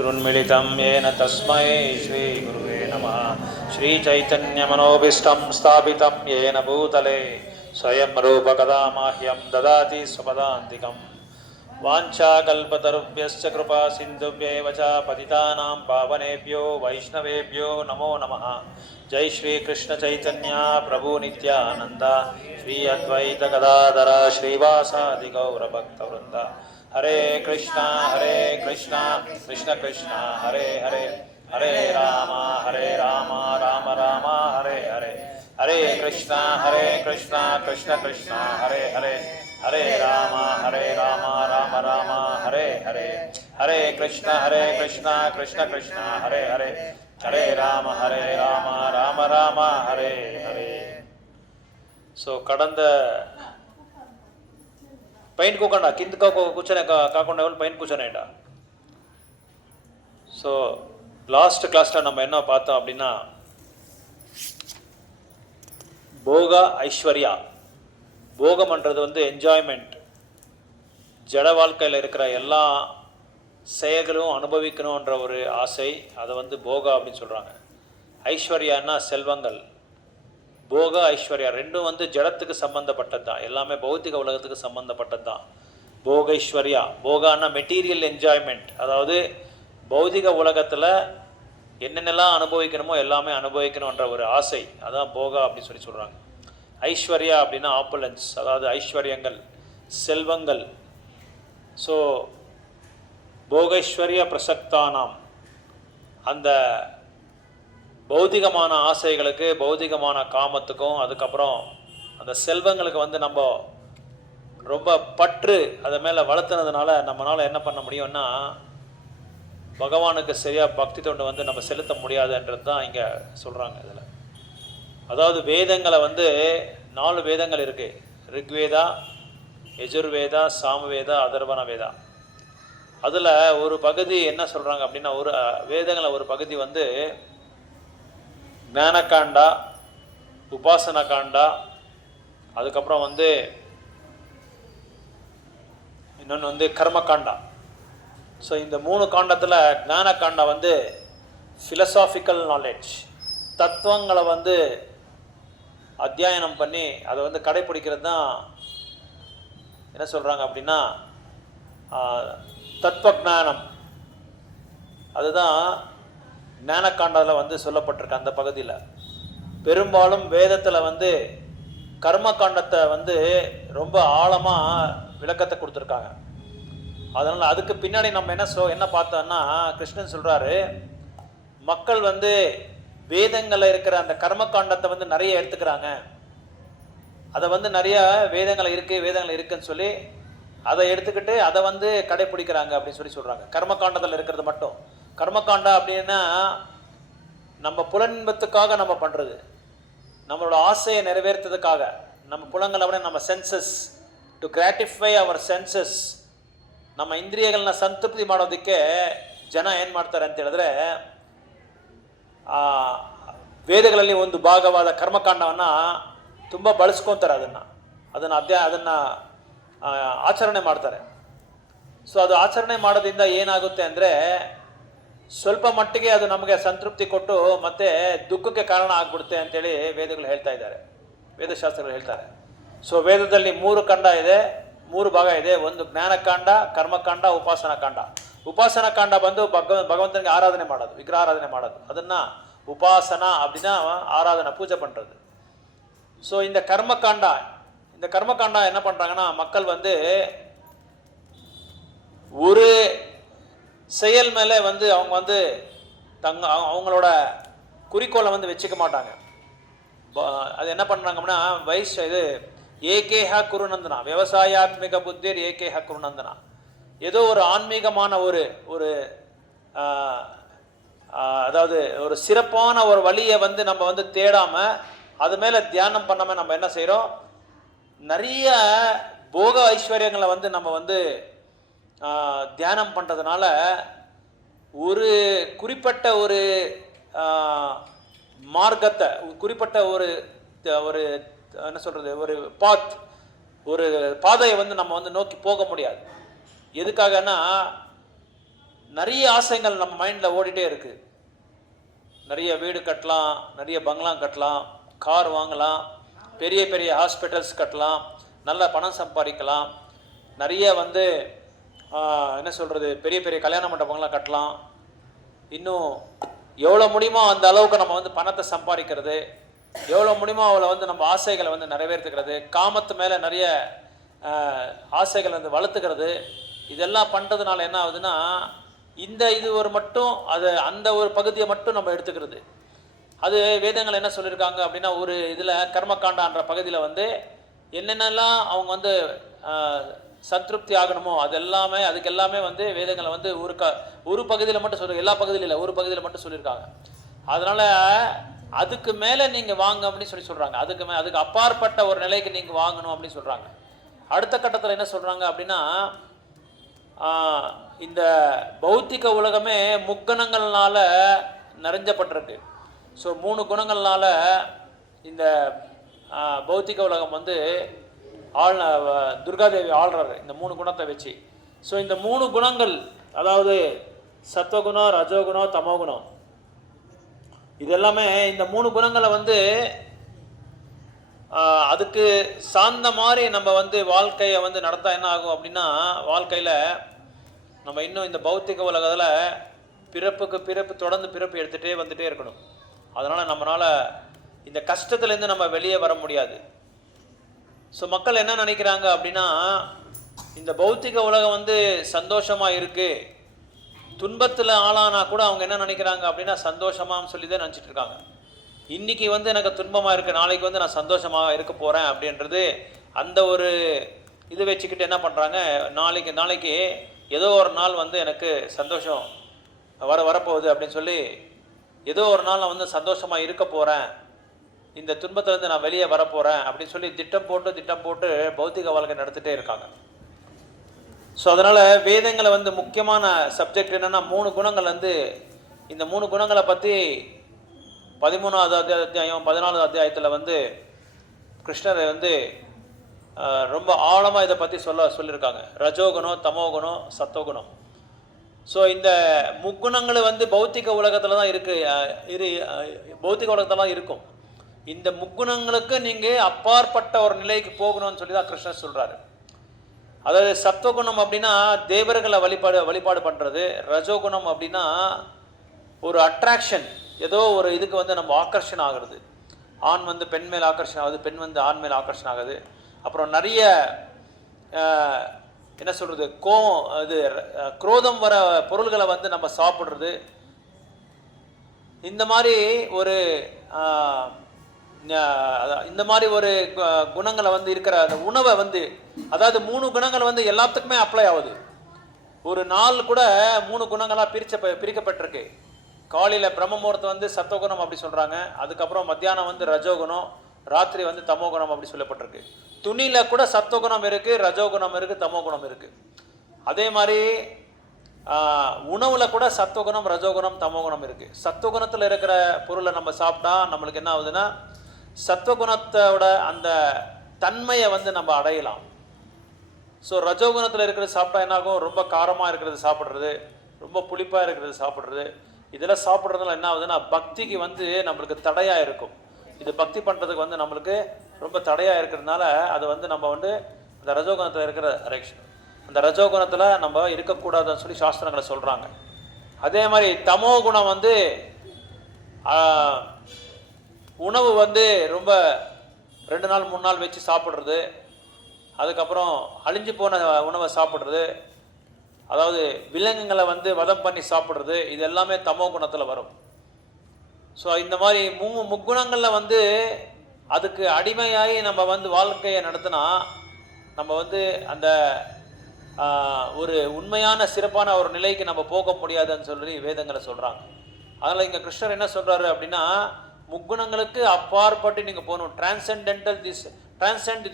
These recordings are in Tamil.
गुरुन्मिलितं येन तस्मै श्रीगुरुवे नमः। श्रीचैतन्यमनोभीष्टं स्थापितं येन भूतले स्वयं रूपकदा मह्यं ददाति स्वपदान्तिकं। वाञ्छाकल्पतरुभ्यश्च कृपा सिन्धुभ्येव च पतितानां पावनेभ्यो वैष्णवेभ्यो नमो नमः। जय श्री कृष्ण चैतन्य प्रभु नित्यानंद श्री अद्वैत गदाधर श्रीवासादि गौरभक्तवृंद। हरे कृष्णा कृष्ण कृष्ण हरे हरे, हरे राम राम राम हरे हरे। हरे कृष्णा कृष्ण कृष्ण हरे हरे, हरे राम राम राम हरे हरे। हरे कृष्णा कृष्ण कृष्ण हरे हरे, हरे राम राम राम हरे हरे। సో కడంద పైన కూకుండా కింద కూర్చొని కాకుండా పైన కూర్చొనేట. ஸோ லாஸ்ட் கிளாஸில் நம்ம என்ன பார்த்தோம் அப்படின்னா, போக ஐஸ்வர்யா. போகம்ன்றது வந்து என்ஜாய்மெண்ட். ஜட வாழ்க்கையில் இருக்கிற எல்லா செயல்களும் அனுபவிக்கணுன்ற ஒரு ஆசை, அதை வந்து போகா அப்படின்னு சொல்கிறாங்க. ஐஸ்வர்யான்னா செல்வங்கள். போக ஐஸ்வர்யா ரெண்டும் வந்து ஜடத்துக்கு சம்மந்தப்பட்டது தான், எல்லாமே பௌத்திக உலகத்துக்கு சம்மந்தப்பட்டது தான். போக ஐஸ்வர்யா, போகான்னா மெட்டீரியல் என்ஜாய்மெண்ட், அதாவது பௌதிக உலகத்தில் என்னென்னலாம் அனுபவிக்கணுமோ எல்லாமே அனுபவிக்கணுன்ற ஒரு ஆசை, அதான் போகா அப்படின்னு சொல்கிறாங்க. ஐஸ்வர்யா அப்படின்னா ஆப்புலன்ஸ், அதாவது ஐஸ்வர்யங்கள், செல்வங்கள். ஸோ போகைஸ்வர்ய பிரசக்தானாம், அந்த பௌதிகமான ஆசைகளுக்கு, பௌதிகமான காமத்துக்கும், அதுக்கப்புறம் அந்த செல்வங்களுக்கு வந்து நம்ம ரொம்ப பற்று அதை மேலே வளர்த்துனதுனால நம்மளால் என்ன பண்ண முடியும்னா, பகவானுக்கு சரியாக பக்தி தொண்டு வந்து நம்ம செலுத்த முடியாதுன்றது தான் இங்கே சொல்கிறாங்க இதில். அதாவது வேதங்களை வந்து 4 வேதங்கள் இருக்குது. ரிக்வேதா, யஜுர்வேதா, சாமவேதா, அதர்வண வேதா. அதில் ஒரு பகுதி என்ன சொல்கிறாங்க அப்படின்னா, ஒரு வேதங்களில் ஒரு பகுதி வந்து ஞானகாண்டா, உபாசன காண்டா, அதுக்கப்புறம் வந்து இன்னொன்று வந்து கர்மகாண்டா. ஸோ இந்த 3 காண்டத்தில் ஞானகாண்டா வந்து ஃபிலசாபிக்கல் நாலேஜ், தத்துவங்களை வந்து அத்தியாயனம் பண்ணி அதை வந்து கடைப்பிடிக்கிறது தான் என்ன சொல்கிறாங்க அப்படின்னா தத்துவஞானம். அதுதான் ஞானகாண்டத்தில் வந்து சொல்லப்பட்டிருக்கு. அந்த பகுதியில் பெரும்பாலும் வேதத்தில் வந்து கர்மகாண்டத்தை வந்து ரொம்ப ஆழமாக விளக்கத்தை கொடுத்துருக்காங்க. அதனால் அதுக்கு பின்னாடி நம்ம என்ன பார்த்தோம்னா, கிருஷ்ணன் சொல்கிறாரு, மக்கள் வந்து வேதங்களில் இருக்கிற அந்த கர்மகாண்டத்தை வந்து நிறைய எடுத்துக்கிறாங்க, அதை வந்து நிறைய வேதங்கள் இருக்குன்னு சொல்லி அதை எடுத்துக்கிட்டு அதை வந்து கடைப்பிடிக்கிறாங்க அப்படின்னு சொல்கிறாங்க. கர்மகாண்டத்தில் இருக்கிறது மட்டும். கர்மகாண்டா அப்படின்னா நம்ம புலன்பத்துக்காக நம்ம பண்ணுறது, நம்மளோட ஆசையை நிறைவேற்றுறதுக்காக, நம்ம புலங்களை விட நம்ம சென்சஸ், டு கிராட்டிஃபை அவர் சென்சಸ್, ನಮ್ಮ ಇಂದ್ರಿಯಗಳನ್ನ ಸಂತೃಪ್ತಿ ಮಾಡೋದಕ್ಕೆ ಜನ ಏನು ಮಾಡ್ತಾರೆ ಅಂತ ಹೇಳಿದ್ರೆ, ವೇದಗಳಲ್ಲಿ ಒಂದು ಭಾಗವಾದ ಕರ್ಮಕಾಂಡವನ್ನು ತುಂಬ ಬಳಸ್ಕೊತಾರೆ, ಅದನ್ನು ಆಚರಣೆ ಮಾಡ್ತಾರೆ. ಸೊ ಅದು ಆಚರಣೆ ಮಾಡೋದ್ರಿಂದ ಏನಾಗುತ್ತೆ ಅಂದರೆ, ಸ್ವಲ್ಪ ಮಟ್ಟಿಗೆ ಅದು ನಮಗೆ ಸಂತೃಪ್ತಿ ಕೊಟ್ಟು ಮತ್ತೆ ದುಃಖಕ್ಕೆ ಕಾರಣ ಆಗ್ಬಿಡುತ್ತೆ ಅಂತೇಳಿ ವೇದಗಳು ಹೇಳ್ತಾ ಇದ್ದಾರೆ, ವೇದಶಾಸ್ತ್ರಗಳು ಹೇಳ್ತಾರೆ. ಸೊ ವೇದದಲ್ಲಿ 3 ಖಂಡ ಇದೆ, 3 ಭಾಗ ಇದೆ. ಒಂದು ಜ್ಞಾನಕಾಂಡ, ಕರ್ಮಕಾಂಡ, ಉಪಾಸನ ಕಾಂಡ. ಉಪಾಸನ ಕಾಂಡ ಬಂದು ಭಗವಂತನಿಗೆ ಆರಾಧನೆ ಮಾಡೋದು, ವಿಗ್ರಹ ಆರಾಧನೆ ಮಾಡೋದು, ಅದನ್ನು ಉಪಾಸನ அப்படின்னா ஆராதனை, பூஜை பண்ணுறது. ஸோ இந்த கர்மகாண்டா என்ன பண்ணுறாங்கன்னா, மக்கள் வந்து ஒரு செயல் மேலே வந்து அவங்க வந்து அவங்களோட குறிக்கோளை வந்து வச்சுக்க மாட்டாங்க. அது என்ன பண்ணுறாங்க அப்படின்னா, இது ஏகேஹ குருநந்தனா, விவசாயாத்மிக புத்திர் ஏகேஹ குருநந்தனா. ஏதோ ஒரு ஆன்மீகமான ஒரு அதாவது ஒரு சிறப்பான ஒரு வழியை வந்து நம்ம வந்து தேடாமல், அது மேலே தியானம் பண்ணாமல் நம்ம என்ன செய்கிறோம், நிறைய போக ஐஸ்வர்யங்களை வந்து நம்ம வந்து தியானம் பண்ணுறதுனால ஒரு குறிப்பிட்ட ஒரு மார்க்கத்தை, குறிப்பிட்ட ஒரு என்ன சொல்கிறது, ஒரு பாதையை வந்து நம்ம வந்து நோக்கி போக முடியாது. எதுக்காகனா, நிறைய ஆசைகள் நம்ம மைண்டில் ஓடிட்டே இருக்குது. நிறைய வீடு கட்டலாம், நிறைய பங்களா கட்டலாம், கார் வாங்கலாம், பெரிய பெரிய ஹாஸ்பிட்டல்ஸ் கட்டலாம், நல்ல பணம் சம்பாதிக்கலாம், நிறைய வந்து என்ன சொல்கிறது, பெரிய பெரிய கல்யாண மண்டபங்கள்லாம் கட்டலாம். இன்னும் எவ்வளோ முடியுமோ அந்த அளவுக்கு நம்ம வந்து பணத்தை சம்பாதிக்கிறது, எவ்வளோ முடியுமோ அவளை வந்து நம்ம ஆசைகளை வந்து நிறைவேற்றுக்கிறது, காமத்து மேலே நிறைய ஆசைகளை வந்து வளர்த்துக்கிறது. இதெல்லாம் பண்ணுறதுனால என்ன ஆகுதுன்னா, இது ஒரு மட்டும் அது அந்த ஒரு பகுதியை மட்டும் நம்ம எடுத்துக்கிறது. அது வேதங்கள் என்ன சொல்லியிருக்காங்க அப்படின்னா, ஒரு இதில் கர்மகாண்டான்ற பகுதியில் வந்து என்னென்னலாம் அவங்க வந்து சத்ருப்தி ஆகணுமோ அது எல்லாமே அதுக்கு எல்லாமே வந்து வேதங்களை வந்து ஒரு பகுதியில் மட்டும் சொல்லி, எல்லா பகுதியிலும் இல்லை, ஒரு பகுதியில் மட்டும் சொல்லியிருக்காங்க. அதனால் அதுக்கு மேலே நீங்கள் வாங்க அப்படின்னு சொல்கிறாங்க. அதுக்கு அப்பாற்பட்ட ஒரு நிலைக்கு நீங்கள் வாங்கணும் அப்படின்னு சொல்கிறாங்க. அடுத்த கட்டத்தில் என்ன சொல்கிறாங்க அப்படின்னா, இந்த பௌத்திக உலகமே முக்குணங்கள்னால நிறைஞ்சப்பட்டிருக்கு. ஸோ 3 குணங்கள்னால இந்த பௌத்திக உலகம் வந்து துர்காதேவி ஆள்றாரு இந்த 3 குணத்தை வச்சு. ஸோ இந்த 3 குணங்கள், அதாவது சத்வகுணம், ரஜோகுணம், தமோகுணம், இதெல்லாமே இந்த 3 குணங்களை வந்து அதுக்கு சார்ந்த மாதிரி நம்ம வந்து வாழ்க்கையை வந்து நடத்தா என்ன ஆகும் அப்படின்னா, வாழ்க்கையில் நம்ம இன்னும் இந்த பௌத்திக உலகத்தில் பிறப்பு தொடர்ந்து பிறப்பு எடுத்துகிட்டே வந்துகிட்டே இருக்கணும். அதனால் நம்மளால் இந்த கஷ்டத்துலேருந்து நம்ம வெளியே வர முடியாது. ஸோ மக்கள் என்ன நினைக்கிறாங்க அப்படின்னா, இந்த பௌத்திக உலகம் வந்து சந்தோஷமாக இருக்குது, துன்பத்தில் ஆளானா கூட அவங்க என்ன நினைக்கிறாங்க அப்படின்னா சந்தோஷமான்னு சொல்லி தான் நினச்சிட்டு இருக்காங்க. இன்றைக்கி வந்து எனக்கு துன்பமாக இருக்குது, நாளைக்கு வந்து நான் சந்தோஷமாக இருக்க போகிறேன் அப்படின்றது அந்த ஒரு இது வச்சுக்கிட்டு என்ன பண்ணுறாங்க, நாளைக்கு ஏதோ ஒரு நாள் வந்து எனக்கு சந்தோஷம் வரப்போகுது அப்படின்னு சொல்லி, ஏதோ ஒரு நாள் நான் வந்து சந்தோஷமாக இருக்க போகிறேன், இந்த துன்பத்திலேருந்து நான் வெளியே வரப்போகிறேன் அப்படின்னு சொல்லி திட்டம் போட்டு பௌத்திக வாழ்க்கை நடத்திட்டே இருக்காங்க. ஸோ அதனால் வேதங்களை வந்து முக்கியமான சப்ஜெக்ட் என்னென்னா 3 குணங்கள் வந்து, இந்த 3 குணங்களை பற்றி 13வது அத்தியாயம் 14வது அத்தியாயத்தில் வந்து கிருஷ்ணர் வந்து ரொம்ப ஆழமாக இதை பற்றி சொல்லியிருக்காங்க. ரஜோகுணம், தமோகுணம், சத்தோகுணம். ஸோ இந்த முக்குணங்கள் வந்து பௌத்திக உலகத்தில் தான் பௌத்திக உலகத்தில் தான் இருக்கும். இந்த முக்குணங்களுக்கு நீங்கள் அப்பாற்பட்ட ஒரு நிலைக்கு போகணும்னு சொல்லி தான் கிருஷ்ணர் சொல்கிறாரு. அதாவது சத்வகுணம் அப்படின்னா தேவர்களை வழிபாடு பண்ணுறது, ரஜோகுணம் அப்படின்னா ஒரு அட்ராக்ஷன், ஏதோ ஒரு இதுக்கு வந்து நம்ம ஆக்கர்ஷன் ஆகிறது, ஆண் வந்து பெண் மேல் ஆக்கர்ஷன் ஆகுது, பெண் வந்து ஆண் மேல் ஆக்கர்ஷன் ஆகுது. அப்புறம் நிறைய என்ன சொல்கிறது, குரோதம் வர பொருள்களை வந்து நம்ம சாப்பிட்றது, இந்த மாதிரி ஒரு குணங்களை வந்து இருக்கிற அந்த உணவை வந்து, அதாவது 3 குணங்கள் வந்து எல்லாத்துக்குமே அப்ளை ஆகுது. ஒரு நாள் கூட 3 குணங்களாக பிரிக்கப்பட்டிருக்கு. காலையில் பிரம்ம முகூர்த்தம் வந்து சத்வகுணம் அப்படி சொல்கிறாங்க, அதுக்கப்புறம் மத்தியானம் வந்து ரஜோகுணம், ராத்திரி வந்து தமோகுணம் அப்படி சொல்லப்பட்டிருக்கு. துணியில் கூட சத்வகுணம் இருக்குது, ரஜோகுணம் இருக்குது, தமோகுணம் இருக்குது. அதே மாதிரி உணவில் கூட சத்வகுணம், ரஜோகுணம், தமோகுணம் இருக்குது. சத்வகுணத்தில் இருக்கிற பொருளை நம்ம சாப்பிட்டா நம்மளுக்கு என்ன ஆகுதுன்னா, சத்வகுணத்தோட அந்த தன்மையை வந்து நம்ம அடையலாம். ஸோ ரஜோகுணத்தில் இருக்கிறது சாப்பிட்டா என்ன ஆகும், ரொம்ப காரமாக இருக்கிறது சாப்பிட்றது, ரொம்ப புளிப்பாக இருக்கிறது சாப்பிட்றது, இதெல்லாம் சாப்பிட்றதுனால என்ன ஆகுதுன்னா பக்திக்கு வந்து நம்மளுக்கு தடையாக இருக்கும். இது பக்தி பண்ணுறதுக்கு வந்து நம்மளுக்கு ரொம்ப தடையாக இருக்கிறதுனால அது வந்து நம்ம வந்து அந்த ரஜோகுணத்தில் இருக்கிற அந்த ரஜோகுணத்தில் நம்ம இருக்கக்கூடாதுன்னு சொல்லி சாஸ்திரங்களை சொல்கிறாங்க. அதே மாதிரி தமோ குணம் வந்து உணவு வந்து ரொம்ப 2 நாள் 3 நாள் வச்சு சாப்பிட்றது, அதுக்கப்புறம் அழிஞ்சு போன உணவை சாப்பிட்றது, அதாவது விலங்குகளை வந்து வதம் பண்ணி சாப்பிட்றது, இது எல்லாமே தமோ குணத்தில் வரும். ஸோ இந்த மாதிரி முக்குணங்களில் வந்து அதுக்கு அடிமையாகி நம்ம வந்து வாழ்க்கையை நடத்தினா நம்ம வந்து அந்த ஒரு உண்மையான சிறப்பான ஒரு நிலைக்கு நம்ம போக முடியாதுன்னு சொல்லி வேதங்களை சொல்கிறாங்க. அதனால் இங்கே கிருஷ்ணர் என்ன சொல்கிறாரு அப்படின்னா, முக்குணங்களுக்கு அப்பாற்பட்டு நீங்கள் போகணும், transcend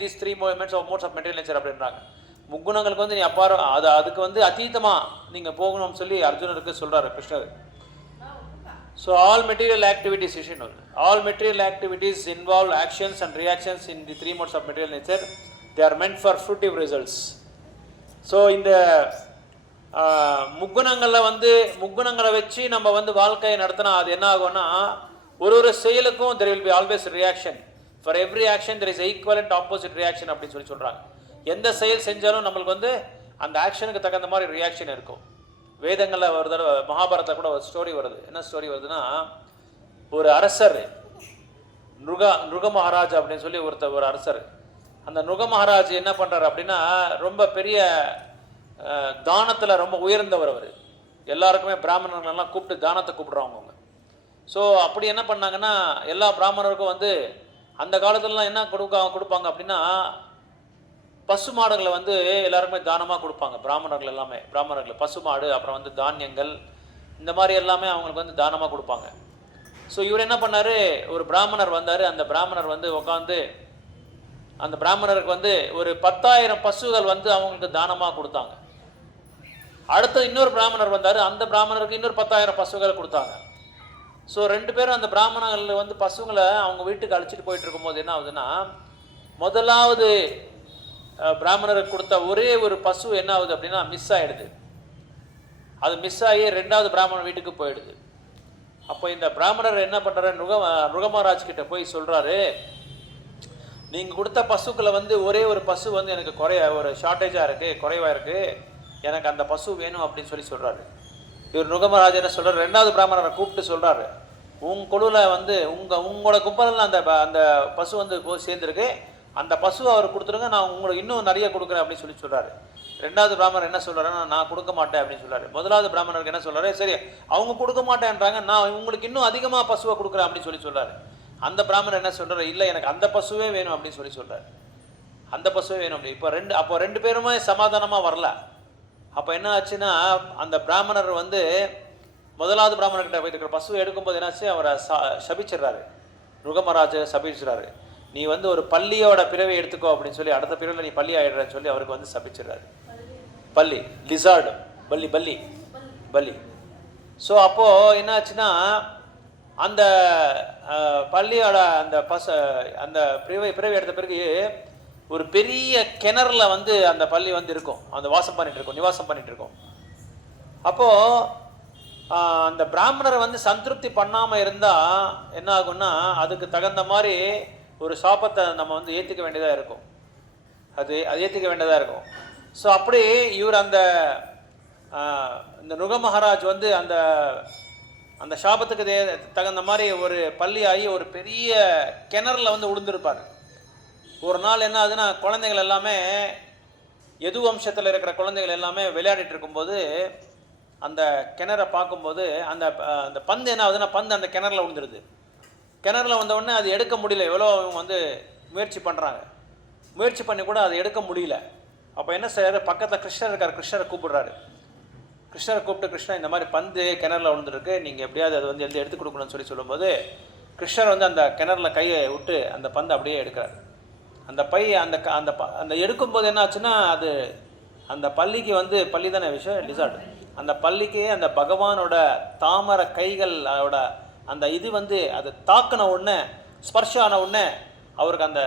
this 3 modes of material nature அப்படின்றாங்க. முக்குணங்களுக்கு வந்து நீ அதுக்கு வந்து அதீதமாக நீங்கள் போகணும்னு சொல்லி அர்ஜுனருக்கு சொல்கிறாரு கிருஷ்ணர். So all material activities involve actions and reactions in the 3 modes of material nature. They are meant for fruitive results. So இந்த முக்குணங்களை வந்து முக்குணங்களை வச்சு நம்ம வந்து வாழ்க்கையை நடத்தினா அது என்ன ஆகும்னா ஒரு செயலுக்கும் there will be always reaction. For every action there is equivalent opposite reaction அப்படின்னு சொல்றாங்க. எந்த செயல் செஞ்சாலும் நம்மளுக்கு வந்து அந்த ஆக்ஷனுக்கு தகுந்த மாதிரி ரியாக்ஷன் இருக்கும். வேதங்களில் ஒரு தடவை மகாபாரதத்தில் கூட ஒரு ஸ்டோரி வருது. என்ன ஸ்டோரி வருதுன்னா, ஒரு அரசர் நுக மகாராஜ் அப்படின்னு சொல்லி ஒரு அரசர், அந்த நுக மகாராஜ் என்ன பண்ணுறாரு அப்படின்னா, ரொம்ப பெரிய தானத்தில் ரொம்ப உயர்ந்தவர் அவர். எல்லாருக்குமே பிராமணர்கள்லாம் கூப்பிட்டு தானத்தை கூப்பிடுறவங்க அவங்க. ஸோ அப்படி என்ன பண்ணாங்கன்னா, எல்லா பிராமணருக்கும் வந்து அந்த காலத்துலலாம் என்ன கொடுப்பாங்க அப்படின்னா, பசு மாடுகளை வந்து எல்லாருக்குமே தானமாக கொடுப்பாங்க. பிராமணர்கள் எல்லாமே பசு மாடு, அப்புறம் வந்து தானியங்கள், இந்த மாதிரி எல்லாமே அவங்களுக்கு வந்து தானமாக கொடுப்பாங்க. ஸோ இவர் என்ன பண்ணார், ஒரு பிராமணர் வந்தார். அந்த பிராமணர் வந்து உட்காந்து அந்த பிராமணருக்கு வந்து ஒரு 10,000 பசுகள் வந்து அவங்களுக்கு தானமாக கொடுத்தாங்க. அடுத்து இன்னொரு பிராமணர் வந்தார். அந்த பிராமணருக்கு இன்னொரு 10,000 பசுகள் கொடுத்தாங்க. ஸோ 2 பேரும் அந்த பிராமணர்கள் வந்து பசுங்களை அவங்க வீட்டுக்கு அழைச்சிட்டு போயிட்டு இருக்கும்போது என்ன ஆகுதுன்னா, முதலாவது பிராமணருக்கு கொடுத்த ஒரே ஒரு பசு என்ன ஆகுது அப்படின்னா மிஸ் ஆகிடுது. அது மிஸ் ஆகி 2வது பிராமணர் வீட்டுக்கு போயிடுது. அப்போ இந்த பிராமணர் என்ன பண்ணுறாரு, நுகமராஜ் கிட்ட போய் சொல்கிறாரு, நீங்கள் கொடுத்த பசுக்களை வந்து ஒரே ஒரு பசு வந்து எனக்கு ஒரு ஷார்ட்டேஜாக இருக்குது, குறைவாக இருக்குது, எனக்கு அந்த பசு வேணும் அப்படின்னு சொல்கிறாரு. இவர் நுகமராஜ் என்ன சொல்கிறார், 2வது பிராமணரை கூப்பிட்டு சொல்கிறாரு, உங்கள் குழுவில் வந்து உங்களோட கும்பலில் அந்த பசு வந்து சேர்ந்துருக்கு, அந்த பசுவை அவர் கொடுத்துருங்க, நான் உங்களுக்கு இன்னும் நிறைய கொடுக்குறேன் அப்படின்னு சொல்கிறாரு. 2வது பிராமணர் என்ன சொல்கிறாருன்னா, நான் கொடுக்க மாட்டேன் அப்படின்னு சொல்கிறாரு. 1வது பிராமணருக்கு என்ன சொல்கிறாரு, சரி அவங்க கொடுக்க மாட்டேன்றாங்க, நான் உங்களுக்கு இன்னும் அதிகமாக பசுவை கொடுக்குறேன் அப்படின்னு சொல்கிறாரு. அந்த பிராமணர் என்ன சொல்கிறாரு, இல்லை எனக்கு அந்த பசுவே வேணும் அப்படின்னு சொல்கிறார். அந்த பசுவே வேணும் அப்படி. அப்போ 2 பேருமே சமாதானமாக வரல. அப்போ என்ன ஆச்சுன்னா, அந்த பிராமணர் வந்து 1வது பிராமணர்கிட்ட போயிருக்கிற பசுவை எடுக்கும்போது என்னாச்சு, அவரை சபிச்சிடுறாரு. நுகமராஜ சபிச்சிடுறாரு. நீ வந்து ஒரு பள்ளியோட பிறவை எடுத்துக்கோ அப்படின்னு சொல்லி, அடுத்த பிறவில் நீ பள்ளி ஆயிடுறன்னு சொல்லி அவருக்கு வந்து சபிச்சிடுறாரு. பள்ளி லிசார்டு பள்ளி. ஸோ அப்போது என்ன ஆச்சுன்னா, அந்த பள்ளியோட அந்த பிறவை எடுத்த பிறகு ஒரு பெரிய கிணறுல வந்து அந்த பள்ளி வந்து இருக்கும், அந்த நிவாசம் பண்ணிட்டு இருக்கும். அப்போது அந்த பிராமணரை வந்து சந்திருப்தி பண்ணாமல் இருந்தால் என்ன ஆகும்னா, அதுக்கு தகுந்த மாதிரி ஒரு சாபத்தை நம்ம வந்து ஏற்றுக்க வேண்டியதாக இருக்கும். அது ஏற்றுக்க வேண்டியதாக இருக்கும். ஸோ அப்படி இவர் இந்த நுக மகாராஜ் வந்து அந்த சாபத்துக்கு தகுந்த மாதிரி ஒரு பள்ளி ஆகி ஒரு பெரிய கிணறுல வந்து விழுந்திருப்பார். ஒரு நாள் என்ன ஆகுதுன்னா, குழந்தைகள் எல்லாமே எது வம்சத்தில் இருக்கிற குழந்தைகள் எல்லாமே விளையாடிட்டு இருக்கும்போது அந்த கிணறை பார்க்கும்போது அந்த பந்து என்ன ஆகுதுன்னா, பந்து அந்த கிணறுல விழுந்துருது. கிணறுல வந்தவுடனே அது எடுக்க முடியல. எவ்வளோ அவங்க வந்து முயற்சி பண்ணுறாங்க, முயற்சி பண்ணி கூட அதை எடுக்க முடியல. அப்போ என்ன செய்யறாரு, பக்கத்தில் கிருஷ்ணர் இருக்கார், கிருஷ்ணரை கூப்பிடுறாரு. கிருஷ்ணரை கூப்பிட்டு, கிருஷ்ணன் இந்த மாதிரி பந்து கிணறுல விழுந்துருக்கு, நீங்கள் எப்படியாவது அதை வந்து எடுத்து கொடுக்கணும்னு சொல்லும்போது, கிருஷ்ணர் வந்து அந்த கிணறுல கையை விட்டு அந்த பந்து அப்படியே எடுக்கிறார். அந்த பை அந்த எடுக்கும்போது என்ன ஆச்சுன்னா, அது அந்த பள்ளிக்கு வந்து பள்ளி தானே விஷயம் லிசார்டு, அந்த பள்ளிக்கு அந்த பகவானோட தாமரை கைகளோட அந்த இது வந்து அது தாக்கின உடனே, ஸ்பர்ஷம் ஆன உடனே அவருக்கு அந்த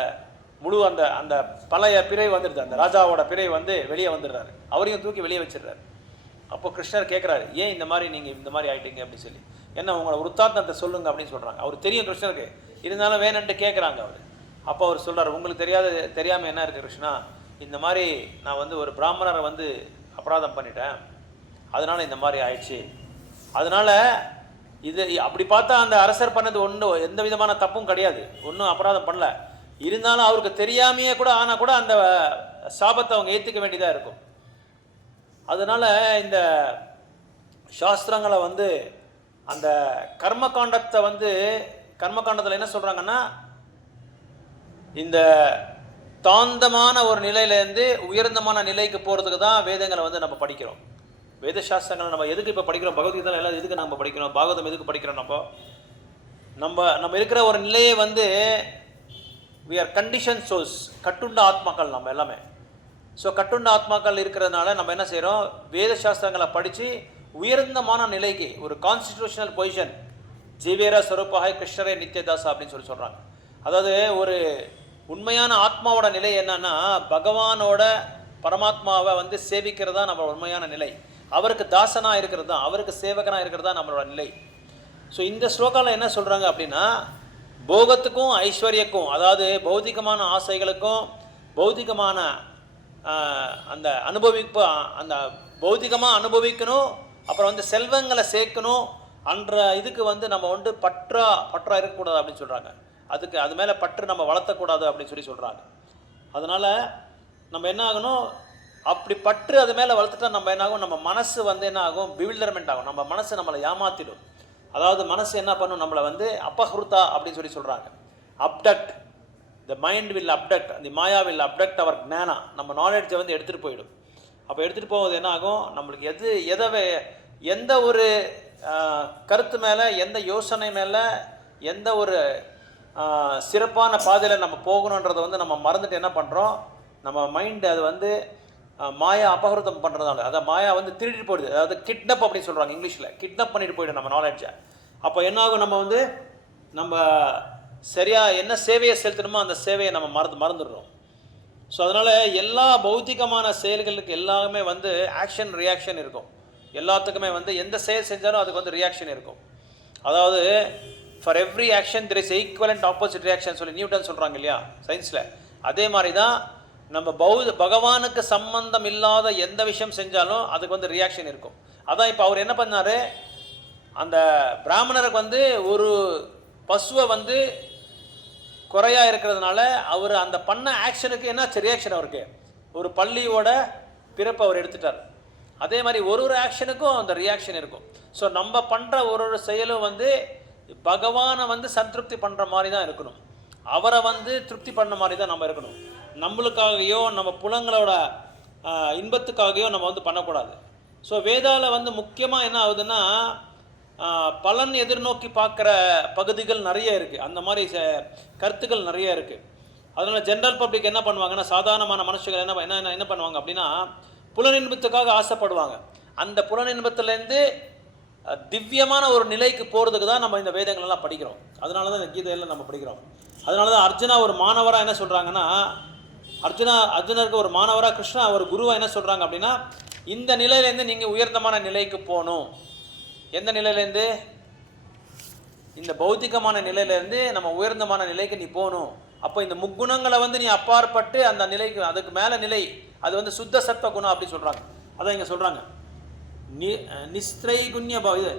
முழு அந்த பழைய பிறை வந்துடுது, அந்த ராஜாவோட பிறை வந்து வெளியே வந்துடுறாரு. அவரையும் தூக்கி வெளியே வச்சிடுறாரு. அப்போ கிருஷ்ணர் கேட்குறாரு, ஏன் இந்த மாதிரி நீங்கள் இந்த மாதிரி ஆகிட்டீங்க அப்படின்னு சொல்லி, என்ன உங்களோட உருத்தாந்தத்தை சொல்லுங்க அப்படின்னு சொல்கிறாங்க. அவர் தெரியும் கிருஷ்ணருக்கு, இருந்தாலும் வேணுன்ட்டு கேட்குறாங்க அவர். அப்போ அவர் சொல்கிறார், உங்களுக்கு தெரியாமல் என்ன இருக்குது கிருஷ்ணா, இந்த மாதிரி நான் வந்து ஒரு பிராமணரை வந்து அபராதம் பண்ணிட்டேன், அதனால் இந்த மாதிரி ஆயிடுச்சு. அதனால் இது அப்படி பார்த்தா அந்த அரசர் பண்ணது ஒன்றும் எந்த விதமான தப்பும் கிடையாது, ஒன்றும் அபராதம் பண்ணல. இருந்தாலும் அவருக்கு தெரியாமையே கூட ஆனால் கூட அந்த சாபத்தை அவங்க ஏற்றுக்க வேண்டியதாக இருக்கும். அதனால் இந்த சாஸ்திரங்களை வந்து அந்த கர்மகாண்டத்தை வந்து கர்மகாண்டத்தில் என்ன சொல்கிறாங்கன்னா, இந்த தாந்தமான ஒரு நிலையிலேருந்து உயர்ந்தமான நிலைக்கு போகிறதுக்கு தான் வேதங்களை வந்து நம்ம படிக்கிறோம். வேத சாஸ்திரங்களை நம்ம எதுக்கு இப்போ படிக்கிறோம், பகவத்கீதை எல்லாம் எதுக்கு நம்ம படிக்கிறோம், பாகவதம் எதுக்கு படிக்கிறோம், நம்ம இருக்கிற ஒரு நிலையை வந்து we are conditioned souls, கட்டுண்ட ஆத்மாக்கள் நம்ம எல்லாமே. ஸோ கட்டுண்ட ஆத்மாக்கள் இருக்கிறதுனால நம்ம என்ன செய்கிறோம், வேத சாஸ்திரங்களை படித்து உயர்ந்தமான நிலைக்கு ஒரு கான்ஸ்டிடியூஷனல் பொசிஷன், ஜீவேரா ஸ்வரூபாய் கிருஷ்ணரே நித்யதாசா அப்படின்னு சொல்கிறாங்க. அதாவது ஒரு உண்மையான ஆத்மாவோட நிலை என்னன்னா, பகவானோட பரமாத்மாவை வந்து சேவிக்கிறதா நம்ம உண்மையான நிலை. அவருக்கு தாசனாக இருக்கிறது தான், அவருக்கு சேவகனாக இருக்கிறது தான் நம்மளோட நிலை. ஸோ இந்த ஸ்லோகாவில் என்ன சொல்கிறாங்க அப்படின்னா, போகத்துக்கும் ஐஸ்வர்யக்கும், அதாவது பௌதிகமான ஆசைகளுக்கும் பௌதிகமான அந்த அந்த பௌதிகமாக அனுபவிக்கணும், அப்புறம் வந்து செல்வங்களை சேர்க்கணும் அன்ற இதுக்கு வந்து நம்ம வந்து பற்றா இருக்கக்கூடாது அப்படின்னு சொல்கிறாங்க. அதுக்கு அது மேலே பற்று நம்ம வளர்த்தக்கூடாது அப்படின்னு சொல்கிறாங்க. அதனால் நம்ம என்ன ஆகணும், அப்படி பற்று அது மேலே வளர்த்துட்டா நம்ம என்ன ஆகும், நம்ம மனசு வந்து என்ன ஆகும், பிவில்டர்மெண்ட் ஆகும். நம்ம மனசு நம்மளை ஏமாற்றிடும். அதாவது மனசு என்ன பண்ணும், நம்மளை வந்து அபஹ்ருதா அப்படின்னு சொல்கிறாங்க. Abduct, the mind will abduct, the maya will abduct our jnana, நம்ம நாலேஜை வந்து எடுத்துகிட்டு போயிடும். அப்போ எடுத்துகிட்டு போவது என்ன ஆகும், நம்மளுக்கு எந்த ஒரு கருத்து மேலே, எந்த யோசனை மேலே, எந்த ஒரு சிறப்பான பாதையில் நம்ம போகணுன்றதை வந்து நம்ம மறந்துட்டு என்ன பண்ணுறோம், நம்ம மைண்டு அது வந்து மாயா அபகிருதம் பண்ணுறதால, அதை மாயா வந்து திருடிட்டு போயிடுது. அதாவது கிட்னப் அப்படின்னு சொல்கிறாங்க இங்கிலீஷில், கிட்னப் பண்ணிட்டு போயிடும் நம்ம நாலேஜை. அப்போ என்ன ஆகும், நம்ம சரியாக என்ன சேவையை செலுத்தணுமோ அந்த சேவையை நம்ம மறந்துடுறோம். ஸோ அதனால் எல்லா பௌத்திகமான செயல்களுக்கு எல்லாமே வந்து ஆக்ஷன் ரியாக்ஷன் இருக்கும். எல்லாத்துக்குமே வந்து எந்த செயல் செஞ்சாலும் அதுக்கு வந்து ரியாக்ஷன் இருக்கும். அதாவது for every action there is equivalent opposite reaction சொல்லி நியூட்டன் சொல்கிறாங்க இல்லையா சயின்ஸில். அதே மாதிரி தான் நம்ம பகவானுக்கு சம்பந்தம் இல்லாத எந்த விஷயம் செஞ்சாலும் அதுக்கு வந்து ரியாக்ஷன் இருக்கும். அதான் இப்போ அவர் என்ன பண்ணார், அந்த பிராமணருக்கு வந்து ஒரு பசுவை வந்து குறையாக இருக்கிறதுனால அவர் அந்த பண்ண ஆக்ஷனுக்கு என்னாச்சு ரியாக்ஷன், அவருக்கு ஒரு பள்ளியோட பிறப்பு அவர் எடுத்துட்டார். அதே மாதிரி ஒரு ஆக்ஷனுக்கும் அந்த ரியாக்ஷன் இருக்கும். ஸோ நம்ம பண்ணுற ஒரு செயலும் வந்து பகவானை வந்து சந்திருப்தி பண்ணுற மாதிரி தான் இருக்கணும், அவரை வந்து திருப்தி பண்ண மாதிரி தான் நம்ம இருக்கணும். நம்மளுக்காகையோ நம்ம புலங்களோட இன்பத்துக்காகையோ நம்ம வந்து பண்ணக்கூடாது. ஸோ வேதாவில் வந்து முக்கியமாக என்ன ஆகுதுன்னா, பலன் எதிர்நோக்கி பார்க்குற பகுதிகள் நிறைய இருக்குது, அந்த மாதிரி கருத்துக்கள் நிறைய இருக்குது. அதனால் ஜென்ரல் பப்ளிக் என்ன பண்ணுவாங்கன்னா, சாதாரணமான மனுஷர்கள் என்ன பண்ணுவாங்க அப்படின்னா, புலனின்பத்துக்காக ஆசைப்படுவாங்க. அந்த புலனின்பத்துலேருந்து திவ்யமான ஒரு நிலைக்கு போகிறதுக்கு தான் நம்ம இந்த வேதங்களெல்லாம் படிக்கிறோம். அதனால தான் இந்த கீதையெல்லாம் நம்ம படிக்கிறோம். அதனால தான் அர்ஜுனா ஒரு மாணவராக என்ன சொல்கிறாங்கன்னா, அர்ஜுனருக்கு ஒரு மாணவராக கிருஷ்ணா ஒரு குருவாக என்ன சொல்கிறாங்க அப்படின்னா, இந்த நிலையிலேருந்து நீங்கள் உயர்ந்தமான நிலைக்கு போகணும். எந்த நிலையிலேருந்து, இந்த பௌத்திகமான நிலையிலேருந்து நம்ம உயர்ந்தமான நிலைக்கு நீ போகணும். அப்போ இந்த முக்குணங்களை வந்து நீ அப்பாற்பட்டு அந்த நிலைக்கு, அதுக்கு மேலே நிலை, அது வந்து சுத்த சத்வ குணம் அப்படின்னு சொல்கிறாங்க. அதான் இங்கே சொல்கிறாங்க, நிஸ்திரைகுண்ய இது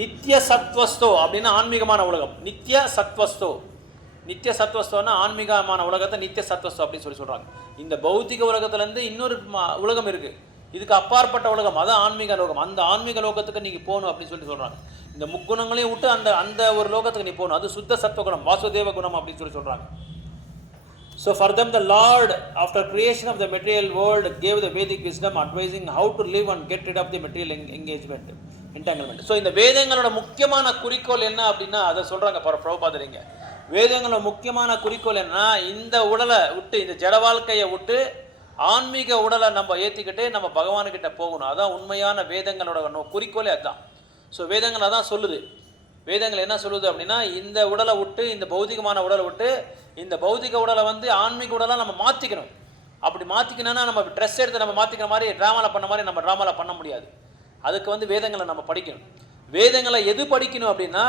நித்திய சத்வஸ்தோ அப்படின்னா ஆன்மீகமான உலகம். நித்திய சத்வஸ்தோ, நித்திய சத்வஸ்தோன்னா ஆன்மீகமான உலகத்தை நித்திய சத்வஸ்தோ அப்படின்னு சொல்கிறாங்க. இந்த பௌத்திக உலகத்துலேருந்து இன்னொரு உலகம் இருக்குது, இதுக்கு அப்பாற்பட்ட உலகம், அதான் ஆன்மீக லோகம். அந்த ஆன்மீக லோகத்துக்கு நீங்கள் போகணும் அப்படின்னு சொல்கிறாங்க. இந்த முக்குணங்களையும் விட்டு அந்த ஒரு லோகத்துக்கு நீ போகணும், அது சுத்த சத்வகுணம், வாசுதேவ குணம் அப்படின்னு சொல்கிறாங்க. So for them the Lord, after creation of the material world, gave the Vedic wisdom advising how to live and get rid of the material entanglement. So இந்த வேதங்களோட முக்கியமான குறிக்கோள் என்ன அப்படின்னா, அதை சொல்கிறாங்க பிரபுபாதரிங்க. வேதங்களோட முக்கியமான குறிக்கோள் என்னன்னா, இந்த உடலை விட்டு, இந்த ஜட வாழ்க்கையை விட்டு ஆன்மீக உடலை நம்ம ஏற்றிக்கிட்டு நம்ம பகவானுக்கிட்ட போகணும். அதான் உண்மையான வேதங்களோட குறிக்கோளே அதுதான். ஸோ வேதங்கள் அதான் சொல்லுது. வேதங்கள் என்ன சொல்லுது அப்படின்னா, இந்த உடலை விட்டு, இந்த பௌதிகமான உடலை விட்டு இந்த பௌதிக உடலை வந்து ஆன்மீக உடலாக நம்ம மாற்றிக்கணும். அப்படி மாற்றிக்கணும்னா நம்ம ட்ரெஸ் எடுத்து நம்ம மாற்றிக்கிற மாதிரி ட்ராமாவில் பண்ண மாதிரி நம்ம ட்ராமாவில் பண்ண முடியாது. அதுக்கு வந்து வேதங்களை நம்ம படிக்கணும். வேதங்களை எது படிக்கணும் அப்படின்னா,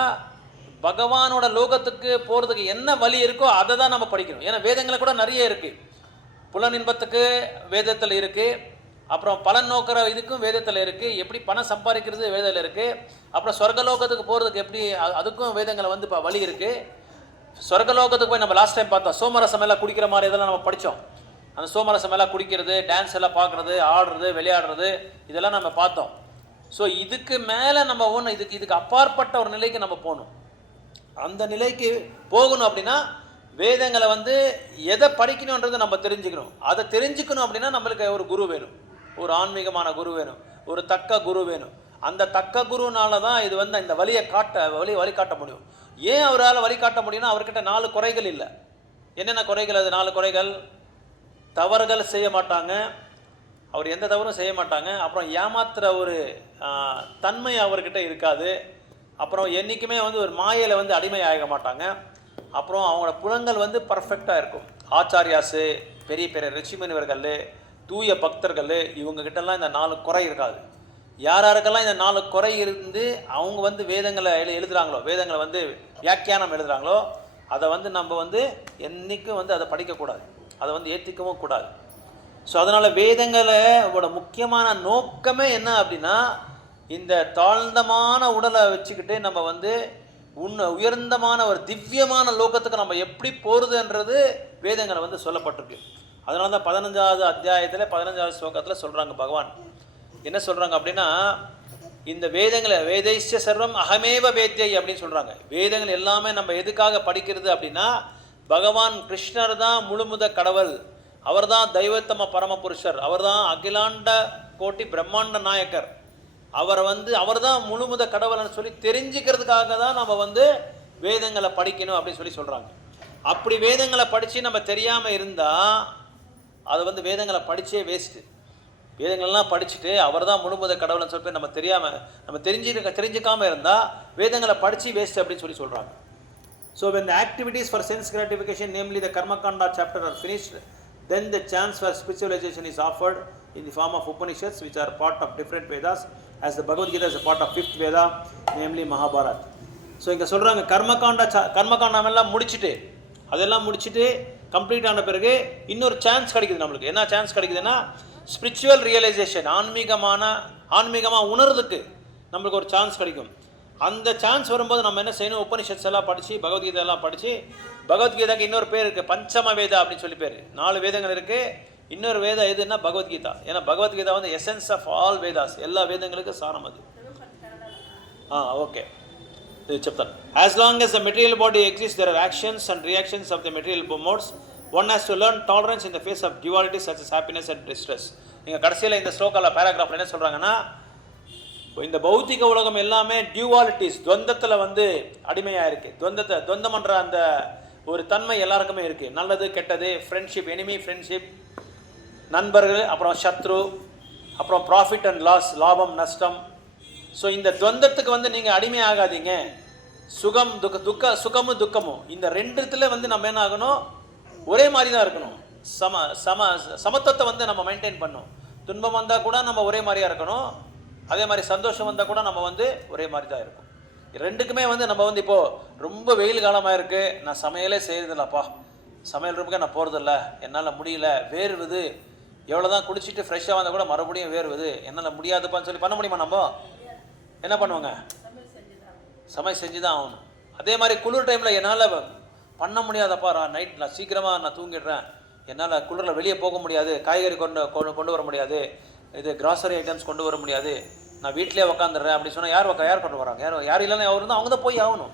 பகவானோட லோகத்துக்கு போகிறதுக்கு என்ன வழி இருக்கோ அதை தான் நம்ம படிக்கணும். ஏன்னா வேதங்களை கூட நிறைய இருக்குது. புலனின்பத்துக்கு வேதத்தில் இருக்குது, அப்புறம் பலன் நோக்கிற இதுக்கும் வேதத்தில் இருக்குது, எப்படி பணம் சம்பாதிக்கிறது வேதத்தில் இருக்குது, அப்புறம் சொர்க்கலோகத்துக்கு போகிறதுக்கு எப்படி அதுக்கும் வேதங்களை வந்து இப்போ வழி இருக்குது. சொர்க்கலோகத்துக்கு போய் நம்ம லாஸ்ட் டைம் பார்த்தோம், சோமரசம் எல்லாம் குடிக்கிற மாதிரி இதெல்லாம் நம்ம படித்தோம். அந்த சோமரசம் எல்லாம் குடிக்கிறது, டான்ஸ் எல்லாம் பார்க்குறது, ஆடுறது, விளையாடுறது, இதெல்லாம் நம்ம பார்த்தோம். ஸோ இதுக்கு மேலே நம்ம இதுக்கு அப்பாற்பட்ட ஒரு நிலைக்கு நம்ம போகணும். அந்த நிலைக்கு போகணும் அப்படின்னா வேதங்களை வந்து எதை படிக்கணுன்றது நம்ம தெரிஞ்சுக்கணும். அதை தெரிஞ்சுக்கணும் அப்படின்னா நம்மளுக்கு ஒரு குரு வேணும், ஒரு ஆன்மீகமான குரு வேணும், ஒரு தக்க குரு வேணும். அந்த தக்க குருனால தான் இது வந்து இந்த வழியை வழிகாட்ட முடியும். ஏன் அவரால் வழிகாட்ட முடியும்னா, அவர்கிட்ட 4 குறைகள் இல்லை. என்னென்ன குறைகள்? அது 4 குறைகள்: தவறுகள் செய்ய மாட்டாங்க, அவர் எந்த தவறும் செய்ய மாட்டாங்க, அப்புறம் ஏமாத்துற ஒரு தன்மை அவர்கிட்ட இருக்காது, அப்புறம் என்றைக்குமே வந்து ஒரு மாயையில் வந்து அடிமை ஆக மாட்டாங்க, அப்புறம் அவங்களோட புலங்கள் வந்து பர்ஃபெக்டாக இருக்கும். ஆச்சாரியாஸு, பெரிய பெரிய ரிஷிமுனிவர்கள், தூய பக்தர்கள், இவங்ககிட்டலாம் இந்த 4 குறை இருக்காது. யாருக்கெல்லாம் இந்த 4 குறை இருந்து அவங்க வந்து வேதங்களை எழுதுகிறாங்களோ, வேதங்களை வந்து வியாக்கியானம் எழுதுகிறாங்களோ, அதை வந்து நம்ம வந்து என்றைக்கும் வந்து அதை படிக்கக்கூடாது, அதை வந்து ஏற்றிக்கவும் கூடாது. ஸோ அதனால் வேதங்களோட முக்கியமான நோக்கமே என்ன அப்படின்னா, இந்த தாழ்ந்தமான உடலை வச்சுக்கிட்டு நம்ம வந்து உயர்ந்தமான ஒரு திவ்யமான லோகத்துக்கு நம்ம எப்படி போகிறதுன்றது வேதங்களை வந்து சொல்லப்பட்டிருக்கு. அதனால தான் 15வது அத்தியாயத்தில் 15வது ஸ்லோகத்தில் சொல்கிறாங்க, பகவான் என்ன சொல்கிறாங்க அப்படின்னா, இந்த வேதங்களை வேதைஷ்ய சர்வம் அகமேவ வேத்யை அப்படின்னு சொல்கிறாங்க. வேதங்கள் எல்லாமே நம்ம எதுக்காக படிக்கிறது அப்படின்னா, பகவான் கிருஷ்ணர் தான் முழுமுத கடவுள், அவர் தான் தெய்வத்தம பரமபுருஷர், அவர் தான் அகிலாண்ட கோட்டி பிரம்மாண்ட நாயக்கர், அவர் தான் முழுமுத கடவுள்னு சொல்லி தெரிஞ்சுக்கிறதுக்காக தான் நம்ம வந்து வேதங்களை படிக்கணும் அப்படின்னு சொல்லி சொல்கிறாங்க. அப்படி வேதங்களை படித்து நம்ம தெரியாமல் இருந்தால் அது வந்து வேதங்களை படித்தே வேஸ்ட்டு. வேதங்கள்லாம் படிச்சுட்டு அவர் தான் முழுமுத கடவுள்னு சொல்லி நம்ம தெரிஞ்சுக்காமல் இருந்தால் வேதங்களை படித்து வேஸ்ட் அப்படின்னு சொல்லி சொல்கிறாங்க. So when the activities for sense gratification, namely the Karma Kanda chapter, are finished, then the chance for spiritualization is offered in the form of Upanishads, which are part of different Vedas, as the Bhagavad Gita is a part of 5th Veda, namely Mahabharata. So இங்கே சொல்கிறாங்க, கர்மகாண்டமெல்லாம் முடிச்சுட்டு, அதெல்லாம் முடிச்சுட்டு கம்ப்ளீட் ஆன பிறகு இன்னொரு சான்ஸ் கிடைக்குது நம்மளுக்கு. என்ன சான்ஸ் கிடைக்குதுன்னா, ஸ்பிரிச்சுவல் ரியலைசேஷன், ஆன்மீகமாக உணர்றதுக்கு நம்மளுக்கு ஒரு சான்ஸ் கிடைக்கும். அந்த சான்ஸ் வரும்போது நம்ம என்ன செய்யணும், உபனிஷத்ஸ் எல்லாம் படித்து, பகவத்கீதை எல்லாம் படித்து, பகவத்கீதாக்கு இன்னொரு பேர் இருக்குது, பஞ்சம வேதா அப்படின்னு சொல்லி பேர். 4 வேதங்கள் இருக்குது. இன்னொரு வேதம் எதுன்னா பகவத்கீதா. ஏன்னா பகவத்கீதா வந்து எசன்ஸ் ஆஃப் ஆல் வேதாஸ், எல்லா வேதங்களுக்கும் சாரம் அது. ஓகே, இது చెప్తాను. As long as the material body exists, there are actions and reactions of the material modes. One has to learn tolerance in the face of duality such as happiness and distress. நீங்கள் கடைசியில் இந்த ஸ்லோகால பேராகிராஃபில் என்ன சொல்கிறாங்கன்னா, இந்த பௌத்திக உலகம் எல்லாமே டியூவாலிட்டிஸ், துவந்தத்தில் வந்து அடிமையாக இருக்குது. துவந்தம்ன்ற அந்த ஒரு தன்மை எல்லாருக்குமே இருக்குது. நல்லது கெட்டது, ஃப்ரெண்ட்ஷிப், எனிமி ஃப்ரெண்ட்ஷிப், நண்பர்கள், அப்புறம் சத்ரு, அப்புறம் ப்ராஃபிட் அண்ட் லாஸ், லாபம் நஷ்டம். ஸோ இந்த துவந்தத்துக்கு வந்து நீங்கள் அடிமை ஆகாதீங்க. சுகமும் துக்கமும் இந்த ரெண்டுத்துல வந்து நம்ம என்ன ஆகணும், ஒரே மாதிரி தான் இருக்கணும். சமத்துவத்தை வந்து நம்ம மெயின்டைன் பண்ணணும். துன்பம் வந்தால் கூட நம்ம ஒரே மாதிரியாக இருக்கணும், அதே மாதிரி சந்தோஷம் வந்தால் கூட நம்ம வந்து ஒரே மாதிரி தான் இருக்கும். ரெண்டுக்குமே வந்து நம்ம வந்து இப்போது ரொம்ப வெயில் காலமாக இருக்குது, நான் சமையலே செய்கிறதில்லப்பா, சமையல் ரூமுக்கே நான் போகிறதில்ல, என்னால் முடியல, வேர்வுது, எவ்வளோ தான் குளிச்சுட்டு ஃப்ரெஷ்ஷாக வந்தால் கூட மறுபடியும் வேர்வுது, என்னால் முடியாதுப்பான்னு சொல்லி பண்ண முடியுமா? நம்ம என்ன பண்ணுவாங்க, சமையல் செஞ்சு தான் ஆகணும். அதே மாதிரி குளிர் டைமில் என்னால் பண்ண முடியாதப்பா, நைட் நான் சீக்கிரமாக நான் தூங்கிடுறேன், என்னால் குளிரில் வெளியே போக முடியாது, காய்கறி கொண்டு வர முடியாது, இது கிராசரி ஐட்டம்ஸ் கொண்டு வர முடியாது, நான் வீட்டிலே உக்காந்துடுறேன் அப்படின்னு சொன்னால் யார் கொண்டு வராங்க? யார் இல்லைன்னா அவர் இருந்தால் அவங்க தான் போய் ஆகணும்.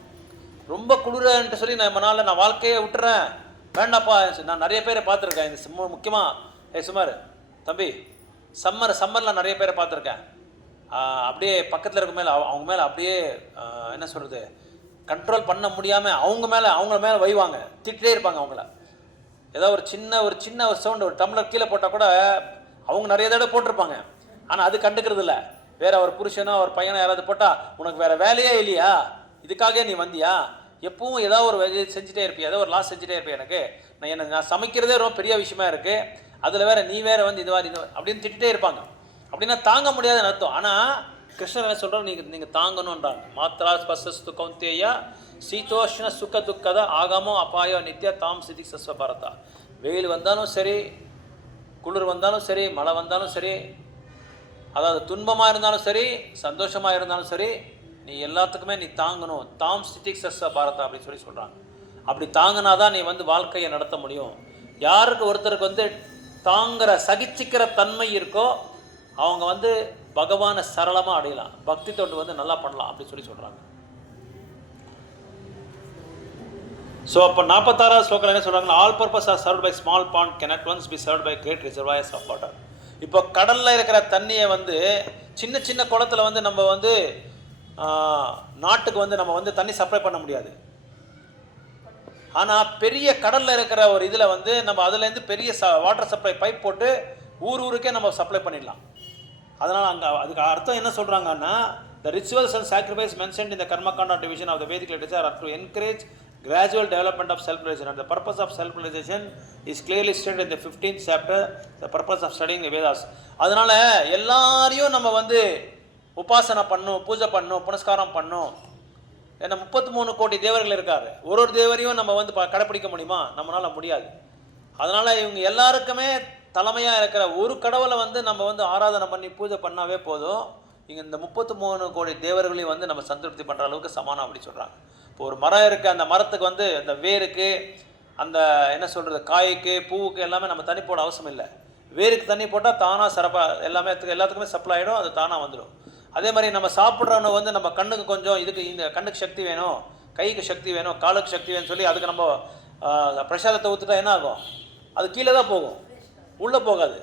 ரொம்ப குளிரன்ட்டு சொல்லி நான் வாழ்க்கையை விட்டுறேன், வேண்டாப்பா. நான் நிறைய பேரை பார்த்துருக்கேன், இந்த முக்கியமாக சுமார் தம்பி சம்மரில் நிறைய பேரை பார்த்துருக்கேன். அப்படியே பக்கத்தில் இருக்க மேலே அவங்க மேலே அப்படியே என்ன சொல்கிறது, கண்ட்ரோல் பண்ண முடியாமல் அவங்கள மேலே வைவாங்க, திட்டிகிட்டே இருப்பாங்க அவங்கள. ஏதாவது ஒரு சின்ன சவுண்டு, ஒரு டம்ளர் கீழே போட்டால் கூட அவங்க நிறைய தடவை போட்டிருப்பாங்க, ஆனால் அது கண்டுக்கிறது இல்லை. வேறு ஒரு புருஷனோ ஒரு பையனோ யாராவது போட்டால், உனக்கு வேறு வேலையே இல்லையா, இதுக்காக நீ வந்தியா, எப்பவும் ஏதாவது ஒரு வேலை செஞ்சுட்டே இருப்பியா, ஏதோ ஒரு லாஸ் செஞ்சுட்டே இருப்பேன், எனக்கு நான் சமைக்கிறதே ரொம்ப பெரிய விஷயமா இருக்குது, அதில் வேறு நீ வேறு வந்து இது அப்படின்னு திட்டிகிட்டே இருப்பாங்க. அப்படின்னா தாங்க முடியாதுன்னு அர்த்தம். ஆனால் கிருஷ்ணர் என்ன சொல்கிறார், நீங்கள் தாங்கணுன்றாங்க. மாத்ரா ஸ்பர்சஸ்து கௌந்தேயா சீதோஷ்ண சுக துக்கத ஆகமோ அபாயோ நித்ய தாம் சிதி சஸ்வ பாரதா. வெயில் வந்தாலும் சரி, குளிர் வந்தாலும் சரி, மழை வந்தாலும் சரி, அதாவது துன்பமாக இருந்தாலும் சரி, சந்தோஷமாக இருந்தாலும் சரி, நீ எல்லாத்துக்குமே நீ தாங்கணும். தாம் ஸ்திதி சஸ்வ பாரதா அப்படின்னு சொல்லி சொல்கிறாங்க. அப்படி தாங்கினா தான் நீ வந்து வாழ்க்கையை நடத்த முடியும். யாருக்கு ஒருத்தருக்கு வந்து தாங்குற சகிச்சிக்கிற தன்மை இருக்கோ அவங்க வந்து பகவானை சரளமாக அடையலாம், பக்தி தொண்டு வந்து நல்லா பண்ணலாம் அப்படின்னு சொல்லி சொல்கிறாங்க. ஸோ அப்போ 46வது ஸ்லோகம் என்ன சொல்கிறாங்கன்னா, all purpose are served by small pond cannot once be served by great reservoirs of water. இப்போ கடலில் இருக்கிற தண்ணியை வந்து சின்ன குளத்தில் வந்து நம்ம வந்து நாட்டுக்கு வந்து நம்ம வந்து தண்ணி சப்ளை பண்ண முடியாது. ஆனால் பெரிய கடலில் இருக்கிற ஒரு இதில் வந்து நம்ம அதுலேருந்து பெரிய வாட்டர் சப்ளை பைப் போட்டு ஊருக்கே நம்ம சப்ளை பண்ணிடலாம். அதனால் அதுக்கு அர்த்தம் என்ன சொல்கிறாங்கன்னா, the rituals and sacrifice mentioned in the Karma Kanda division of the Vedic literature are to encourage gradual development of self-realization, and the purpose of self-realization is clearly stated in the 15th chapter, the purpose of studying the Vedas. அதனால் எல்லாரையும் நம்ம வந்து உபாசனை பண்ணும், பூஜை பண்ணும், புனஸ்காரம் பண்ணும். ஏன்னா 33 கோடி தேவர்கள் இருக்காரு. ஒரு தேவரையும் நம்ம வந்து கடைப்பிடிக்க முடியுமா? நம்மளால் முடியாது. அதனால் இவங்க எல்லாருக்குமே தலைமையாக இருக்கிற ஒரு கடவுளை வந்து நம்ம வந்து ஆராதனை பண்ணி பூஜை பண்ணாவே போதும். இங்கே இந்த 33 கோடி தேவர்களையும் வந்து நம்ம சந்திருப்தி பண்ணுற அளவுக்கு சமானம் அப்படி சொல்கிறாங்க. இப்போ ஒரு மரம் இருக்குது, அந்த மரத்துக்கு வந்து அந்த வேருக்கு, அந்த என்ன சொல்கிறது, காய்க்கு, பூவுக்கு எல்லாமே நம்ம தண்ணி போட அவசியம் இல்லை. வேருக்கு தண்ணி போட்டால் தானாக சிறப்பாக எல்லாத்துக்குமே சப்ளை ஆகிடும், அது தானாக வந்துடும். அதே மாதிரி நம்ம சாப்பிட்றவங்க வந்து நம்ம கண்ணுக்கு கொஞ்சம் இதுக்கு இந்த கண்ணுக்கு சக்தி வேணும், கைக்கு சக்தி வேணும், காலுக்கு சக்தி வேணும்னு சொல்லி அதுக்கு நம்ம பிரசாதத்தை ஊற்றுட்டா என்ன ஆகும்? அது கீழே தான் போகும், உள்ளே போகாது.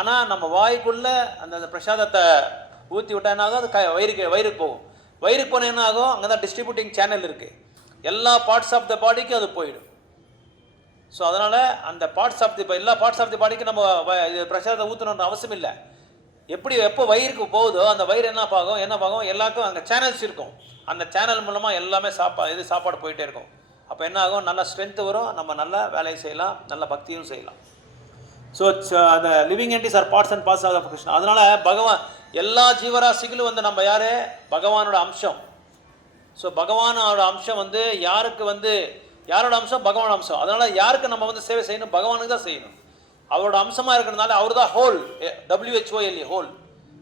ஆனால் நம்ம வாய்க்குள்ளே அந்த பிரசாதத்தை ஊற்றி விட்டா என்ன ஆகும்? அது வயிறுக்கு போகும். வயிறுக்கு போனால் என்ன ஆகும்? அங்கே தான் டிஸ்ட்ரிபியூட்டிங் சேனல் இருக்குது, எல்லா பார்ட்ஸ் ஆஃப் த பாடிக்கு அது போயிடும். ஸோ அதனால் அந்த பார்ட்ஸ் ஆஃப் தி எல்லா பார்ட்ஸ் ஆஃப் தி பாடிக்கு நம்ம இது பிரசாதத்தை ஊற்றணுன்ற அவசியம் இல்லை. எப்போ வயிறுக்கு போகுதோ அந்த வயிறு என்ன பாகும் எல்லாருக்கும் அங்கே சேனல்ஸ் இருக்கும். அந்த சேனல் மூலமாக எல்லாமே சாப்பாடு போயிட்டே இருக்கும். அப்போ என்ன ஆகும்? நல்ல ஸ்ட்ரென்த்து வரும், நம்ம நல்ல வேலையை செய்யலாம், நல்ல பக்தியும் செய்யலாம். ஸோ அந்த living entities are parts and parts of Krishna. அதனால் பகவான் எல்லா ஜீவராசிகளும் வந்து நம்ம யார்? பகவானோட அம்சம். ஸோ பகவானோட அம்சம் வந்து யாரோட அம்சம்? பகவானோட அம்சம். அதனால் யாருக்கு நம்ம வந்து சேவை செய்யணும்? பகவானுக்கு தான் செய்யணும். அவரோட அம்சமாக இருக்கிறதுனால அவர் தான் ஹோல், WHOLE ஹோல்.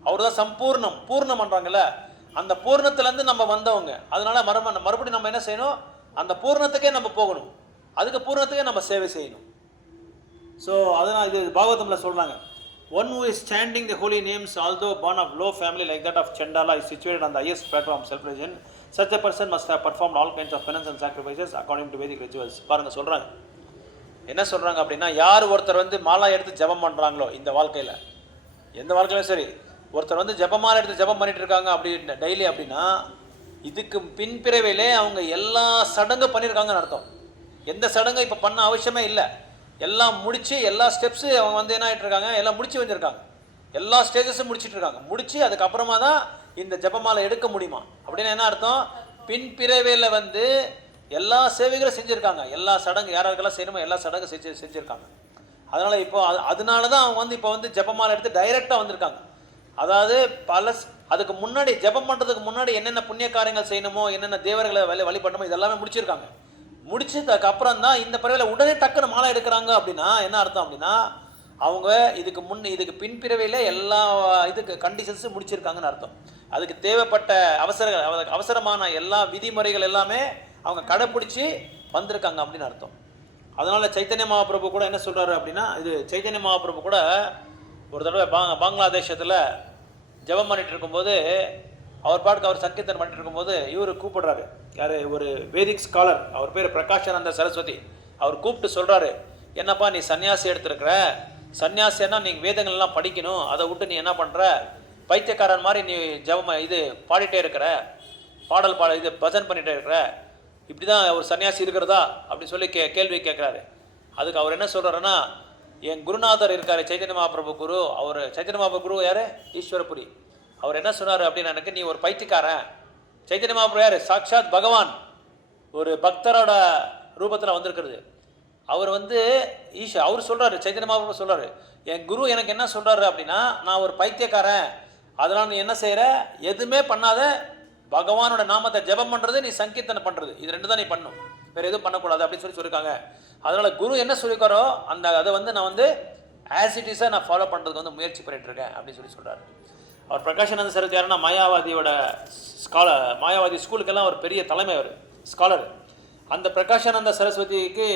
அவர் தான் சம்பூர்ணம், பூர்ணம் பண்ணுறாங்கல்ல, அந்த பூர்ணத்துலேருந்து நம்ம வந்தவங்க. அதனால் மறுபடியும் நம்ம என்ன செய்யணும்? அந்த பூர்ணத்துக்கே நம்ம போகணும், அதுக்கு பூர்ணத்துக்கே நம்ம சேவை செய்யணும். ஸோ அதனால் இது பாகவதமில் சொல்கிறாங்க, one who is chanting the holy names although born of low family like that of Chandala is situated on the highest platform of self-realization, such a person must have performed all kinds of penance and sacrifices according to Vedic rituals. பாருங்கள் சொல்கிறாங்க, என்ன சொல்கிறாங்க அப்படின்னா, யார் ஒருத்தர் வந்து மாலா எடுத்து ஜபம் பண்ணுறாங்களோ இந்த வாழ்க்கையில், எந்த வாழ்க்கையிலும் சரி, ஒருத்தர் வந்து ஜபமாலை எடுத்து ஜபம் பண்ணிட்டு இருக்காங்க அப்படி டெய்லி அப்படின்னா, இதுக்கு பின்பிறவிலே அவங்க எல்லா சடங்கு பண்ணியிருக்காங்கன்னு அர்த்தம். எந்த சடங்கு இப்போ பண்ண அவசியமே இல்லை, எல்லாம் முடித்து எல்லா ஸ்டெப்ஸு அவங்க வந்து என்ன ஆகிட்டு இருக்காங்க, எல்லாம் முடிச்சு வந்திருக்காங்க, எல்லா ஸ்டேஜஸும் முடிச்சுட்டு இருக்காங்க. முடித்து அதுக்கப்புறமா தான் இந்த ஜபமாலை எடுக்க முடியுமா? அப்படின்னு என்ன அர்த்தம்? பின்பிறவியில் வந்து எல்லா சேவைகளும் செஞ்சுருக்காங்க, எல்லா சடங்கு யாராருக்கெல்லாம் செய்யணுமோ எல்லா சடங்கு செஞ்சுருக்காங்க. அதனால் இப்போ அதனால தான் அவங்க வந்து இப்போ வந்து ஜபமாலை எடுத்து டைரெக்டாக வந்திருக்காங்க. அதாவது அதுக்கு முன்னாடி ஜபம் பண்ணுறதுக்கு முன்னாடி என்னென்ன புண்ணிய காரியங்கள் செய்யணுமோ, என்னென்ன தேவர்களை வழிபடணுமோ இதெல்லாமே முடிச்சிருக்காங்க. முடிச்சதுக்கு அப்புறம் தான் இந்த பிறவியில் உடனே டக்குன்னு மாலை எடுக்கிறாங்க. அப்படின்னா என்ன அர்த்தம்? அப்படின்னா அவங்க இதுக்கு பின்பிறவையில் எல்லா இதுக்கு கண்டிஷன்ஸும் முடிச்சிருக்காங்கன்னு அர்த்தம். அதுக்கு தேவைப்பட்ட அவசரமான எல்லா விதிமுறைகள் எல்லாமே அவங்க கடைப்பிடிச்சி வந்திருக்காங்க அப்படின்னு அர்த்தம். அதனால் சைத்தன்ய மகாபிரபு கூட என்ன சொல்கிறாரு அப்படின்னா, இது சைத்தன்ய மகாபிரபு கூட ஒரு தடவை பங்களாதேஷத்தில் ஜபம் பண்ணிட்டு இருக்கும்போது, அவர் சங்கீர்த்தனம் பண்ணிட்டு இருக்கும்போது இவர் கூப்பிடுறாரு, யார்? ஒரு வேதிக் ஸ்காலர், அவர் பேர் பிரகாஷானந்த சரஸ்வதி. அவர் கூப்பிட்டு சொல்கிறாரு, என்னப்பா நீ சன்னியாசி எடுத்துருக்கிற, சன்னியாசின்னா நீங்கள் வேதங்கள்லாம் படிக்கணும், அதை விட்டு நீ என்ன பண்ணுற, பைத்தியக்காரன் மாதிரி நீ பாடிட்டே இருக்கிற, இது பஜன் பண்ணிகிட்டே இருக்கிற, இப்படி தான் ஒரு சன்னியாசி இருக்கிறதா அப்படின்னு சொல்லி கேள்வி கேட்குறாரு. அதுக்கு அவர் என்ன சொல்கிறாருன்னா, என் குருநாதர் இருக்கார் சைத்தன்ய மகாபிரபு குரு, அவர் சைத்தன்ய மகாபிரபு குரு யார்? ஈஸ்வரபுரி. அவர் என்ன சொன்னார் அப்படின்னு, எனக்கு நீ ஒரு பைத்தியக்காரன். சைத்தன்ய மகாபிரபு யார்? சாக்ஷாத் பகவான் ஒரு பக்தரோட ரூபத்தில் வந்திருக்கிறது. அவர் வந்து அவர் சொல்கிறாரு, சைத்தன்ய மகாபிரபு சொல்கிறாரு, என் குரு எனக்கு என்ன சொல்கிறாரு அப்படின்னா, நான் ஒரு பைத்தியக்காரன், அதனால் நீ என்ன செய்கிற, எதுவுமே பண்ணாத, பகவானோட நாமத்தை ஜெபம் பண்ணுறது, நீ சங்கீர்த்தனை பண்ணுறது, இது ரெண்டு தான் நீ பண்ணும், வேறு எதுவும் பண்ணக்கூடாது அப்படின்னு சொல்லியிருக்காங்க. அதனால் குரு என்ன சொல்லியிருக்காரோ அதை வந்து நான் வந்து ஆஸ் இட் இஸாக நான் ஃபாலோ பண்ணுறதுக்கு வந்து முயற்சி பண்ணிகிட்ருக்கேன் அப்படின்னு சொல்கிறார். அவர் பிரகாஷானந்த சரஸ்வதி யாருன்னா மாயாவாதியோட மாயாவாதி ஸ்கூலுக்கெல்லாம் ஒரு பெரிய தலைமை, அவர் ஸ்காலர். அந்த பிரகாஷானந்த சரஸ்வதிக்கு,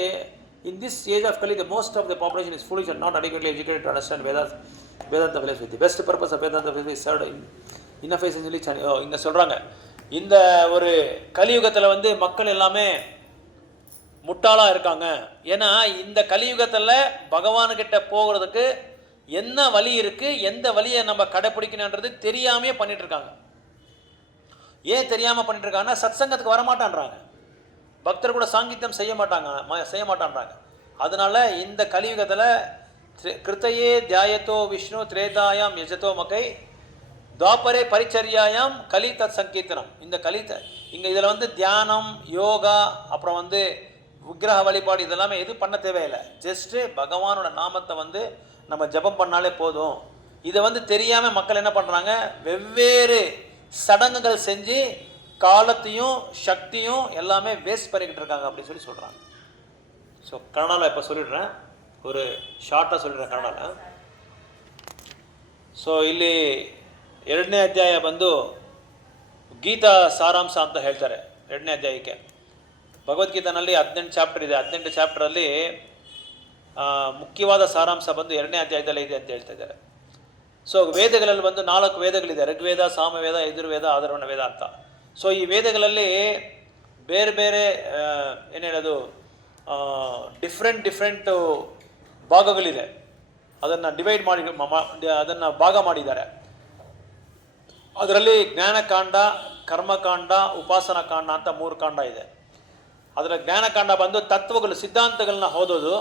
in this age of Kali, the most of the population is foolish and not adequately educated to understand Vedanta philosophy. The best purpose of Vedanta philosophy is served inefficiently. இங்கே சொல்கிறாங்க, இந்த ஒரு கலியுகத்தில் வந்து மக்கள் எல்லாமே முட்டாளாக இருக்காங்க. ஏன்னா இந்த கலியுகத்தில் பகவானுக்கிட்ட போகிறதுக்கு என்ன வழி இருக்குது, எந்த வழியை நம்ம கடைப்பிடிக்கணுன்றது தெரியாமே பண்ணிகிட்ருக்காங்க. ஏன் தெரியாமல் பண்ணிட்டுருக்காங்கன்னா, சத்சங்கத்துக்கு வரமாட்டான்றாங்க, பக்தர் கூட சாங்கித்யம் செய்ய மாட்டான்றாங்க. அதனால் இந்த கலியுகத்தில் கிருத்தையே தியாயத்தோ விஷ்ணு திரேதாயாம் யஜதோ மகை துவாபரே பரிச்சரியாயாம் கலி தத் சங்கீர்த்தனம். இங்கே இதில் வந்து தியானம், யோகா, அப்புறம் வந்து விக்கிரக வழிபாடு இதெல்லாமே எது பண்ண தேவையில்லை. ஜஸ்ட்டு பகவானோட நாமத்தை வந்து நம்ம ஜபம் பண்ணாலே போதும். இதை வந்து தெரியாமல் மக்கள் என்ன பண்ணுறாங்க, வெவ்வேறு சடங்குகள் செஞ்சு காலத்தையும் சக்தியும் எல்லாமே வேஸ்ட் பண்ணிக்கிட்டு இருக்காங்க அப்படின்னு சொல்லி சொல்கிறாங்க. ஸோ கನ್ನடாவில் இப்போ சொல்லிடுறேன், ஒரு ಶಾರ್ಟಾಗಿ சொல்லிடுறேன் ಕನ್ನಡದಲ್ಲಿ. ಸೊ ಇಲ್ಲಿ 2ನೇ ಅಧ್ಯಾಯ ಬಂದು ಗೀತಾ ಸಾರಾಂಶ ಅಂತ ಹೇಳ್ತಾರೆ. 2ನೇ ಅಧ್ಯಾಯಕ್ಕೆ ಭಗವದ್ಗೀತಾನಲ್ಲಿ 18 ಚಾಪ್ಟರ್ ಇದೆ. 18 ಚಾಪ್ಟರಲ್ಲಿ ಮುಖ್ಯವಾದ ಸಾರಾಂಶ ಬಂದು 2ನೇ ಅಧ್ಯಾಯದಲ್ಲೇ ಇದೆ ಅಂತ ಹೇಳ್ತಾ ಇದ್ದಾರೆ. ಸೊ ವೇದಗಳಲ್ಲಿ ಬಂದು 4 ವೇದಗಳಿದೆ, ಋಗ್ವೇದ, ಸಾಮವೇದ, ಯಜುರ್ವೇದ, ಆಧರ್ವಣ ವೇದ ಅಂತ. ಸೊ ಈ ವೇದಗಳಲ್ಲಿ ಬೇರೆ ಬೇರೆ ಏನು ಹೇಳೋದು, ಡಿಫ್ರೆಂಟ್ ಭಾಗಗಳಿದೆ. ಅದನ್ನು ಡಿವೈಡ್ ಮಾಡಿ ಅದನ್ನು ಭಾಗ ಮಾಡಿದ್ದಾರೆ. ಅದರಲ್ಲಿ ಜ್ಞಾನಕಾಂಡ, ಕರ್ಮಕಾಂಡ, ಉಪಾಸನಾ ಕಾಂಡ ಅಂತ 3 ಕಾಂಡ ಇದೆ. ಅದರ ಜ್ಞಾನಕಾಂಡ ಬಂದು ತತ್ವಗಳು, ಸಿದ್ಧಾಂತಗಳನ್ನ ಓದೋದು.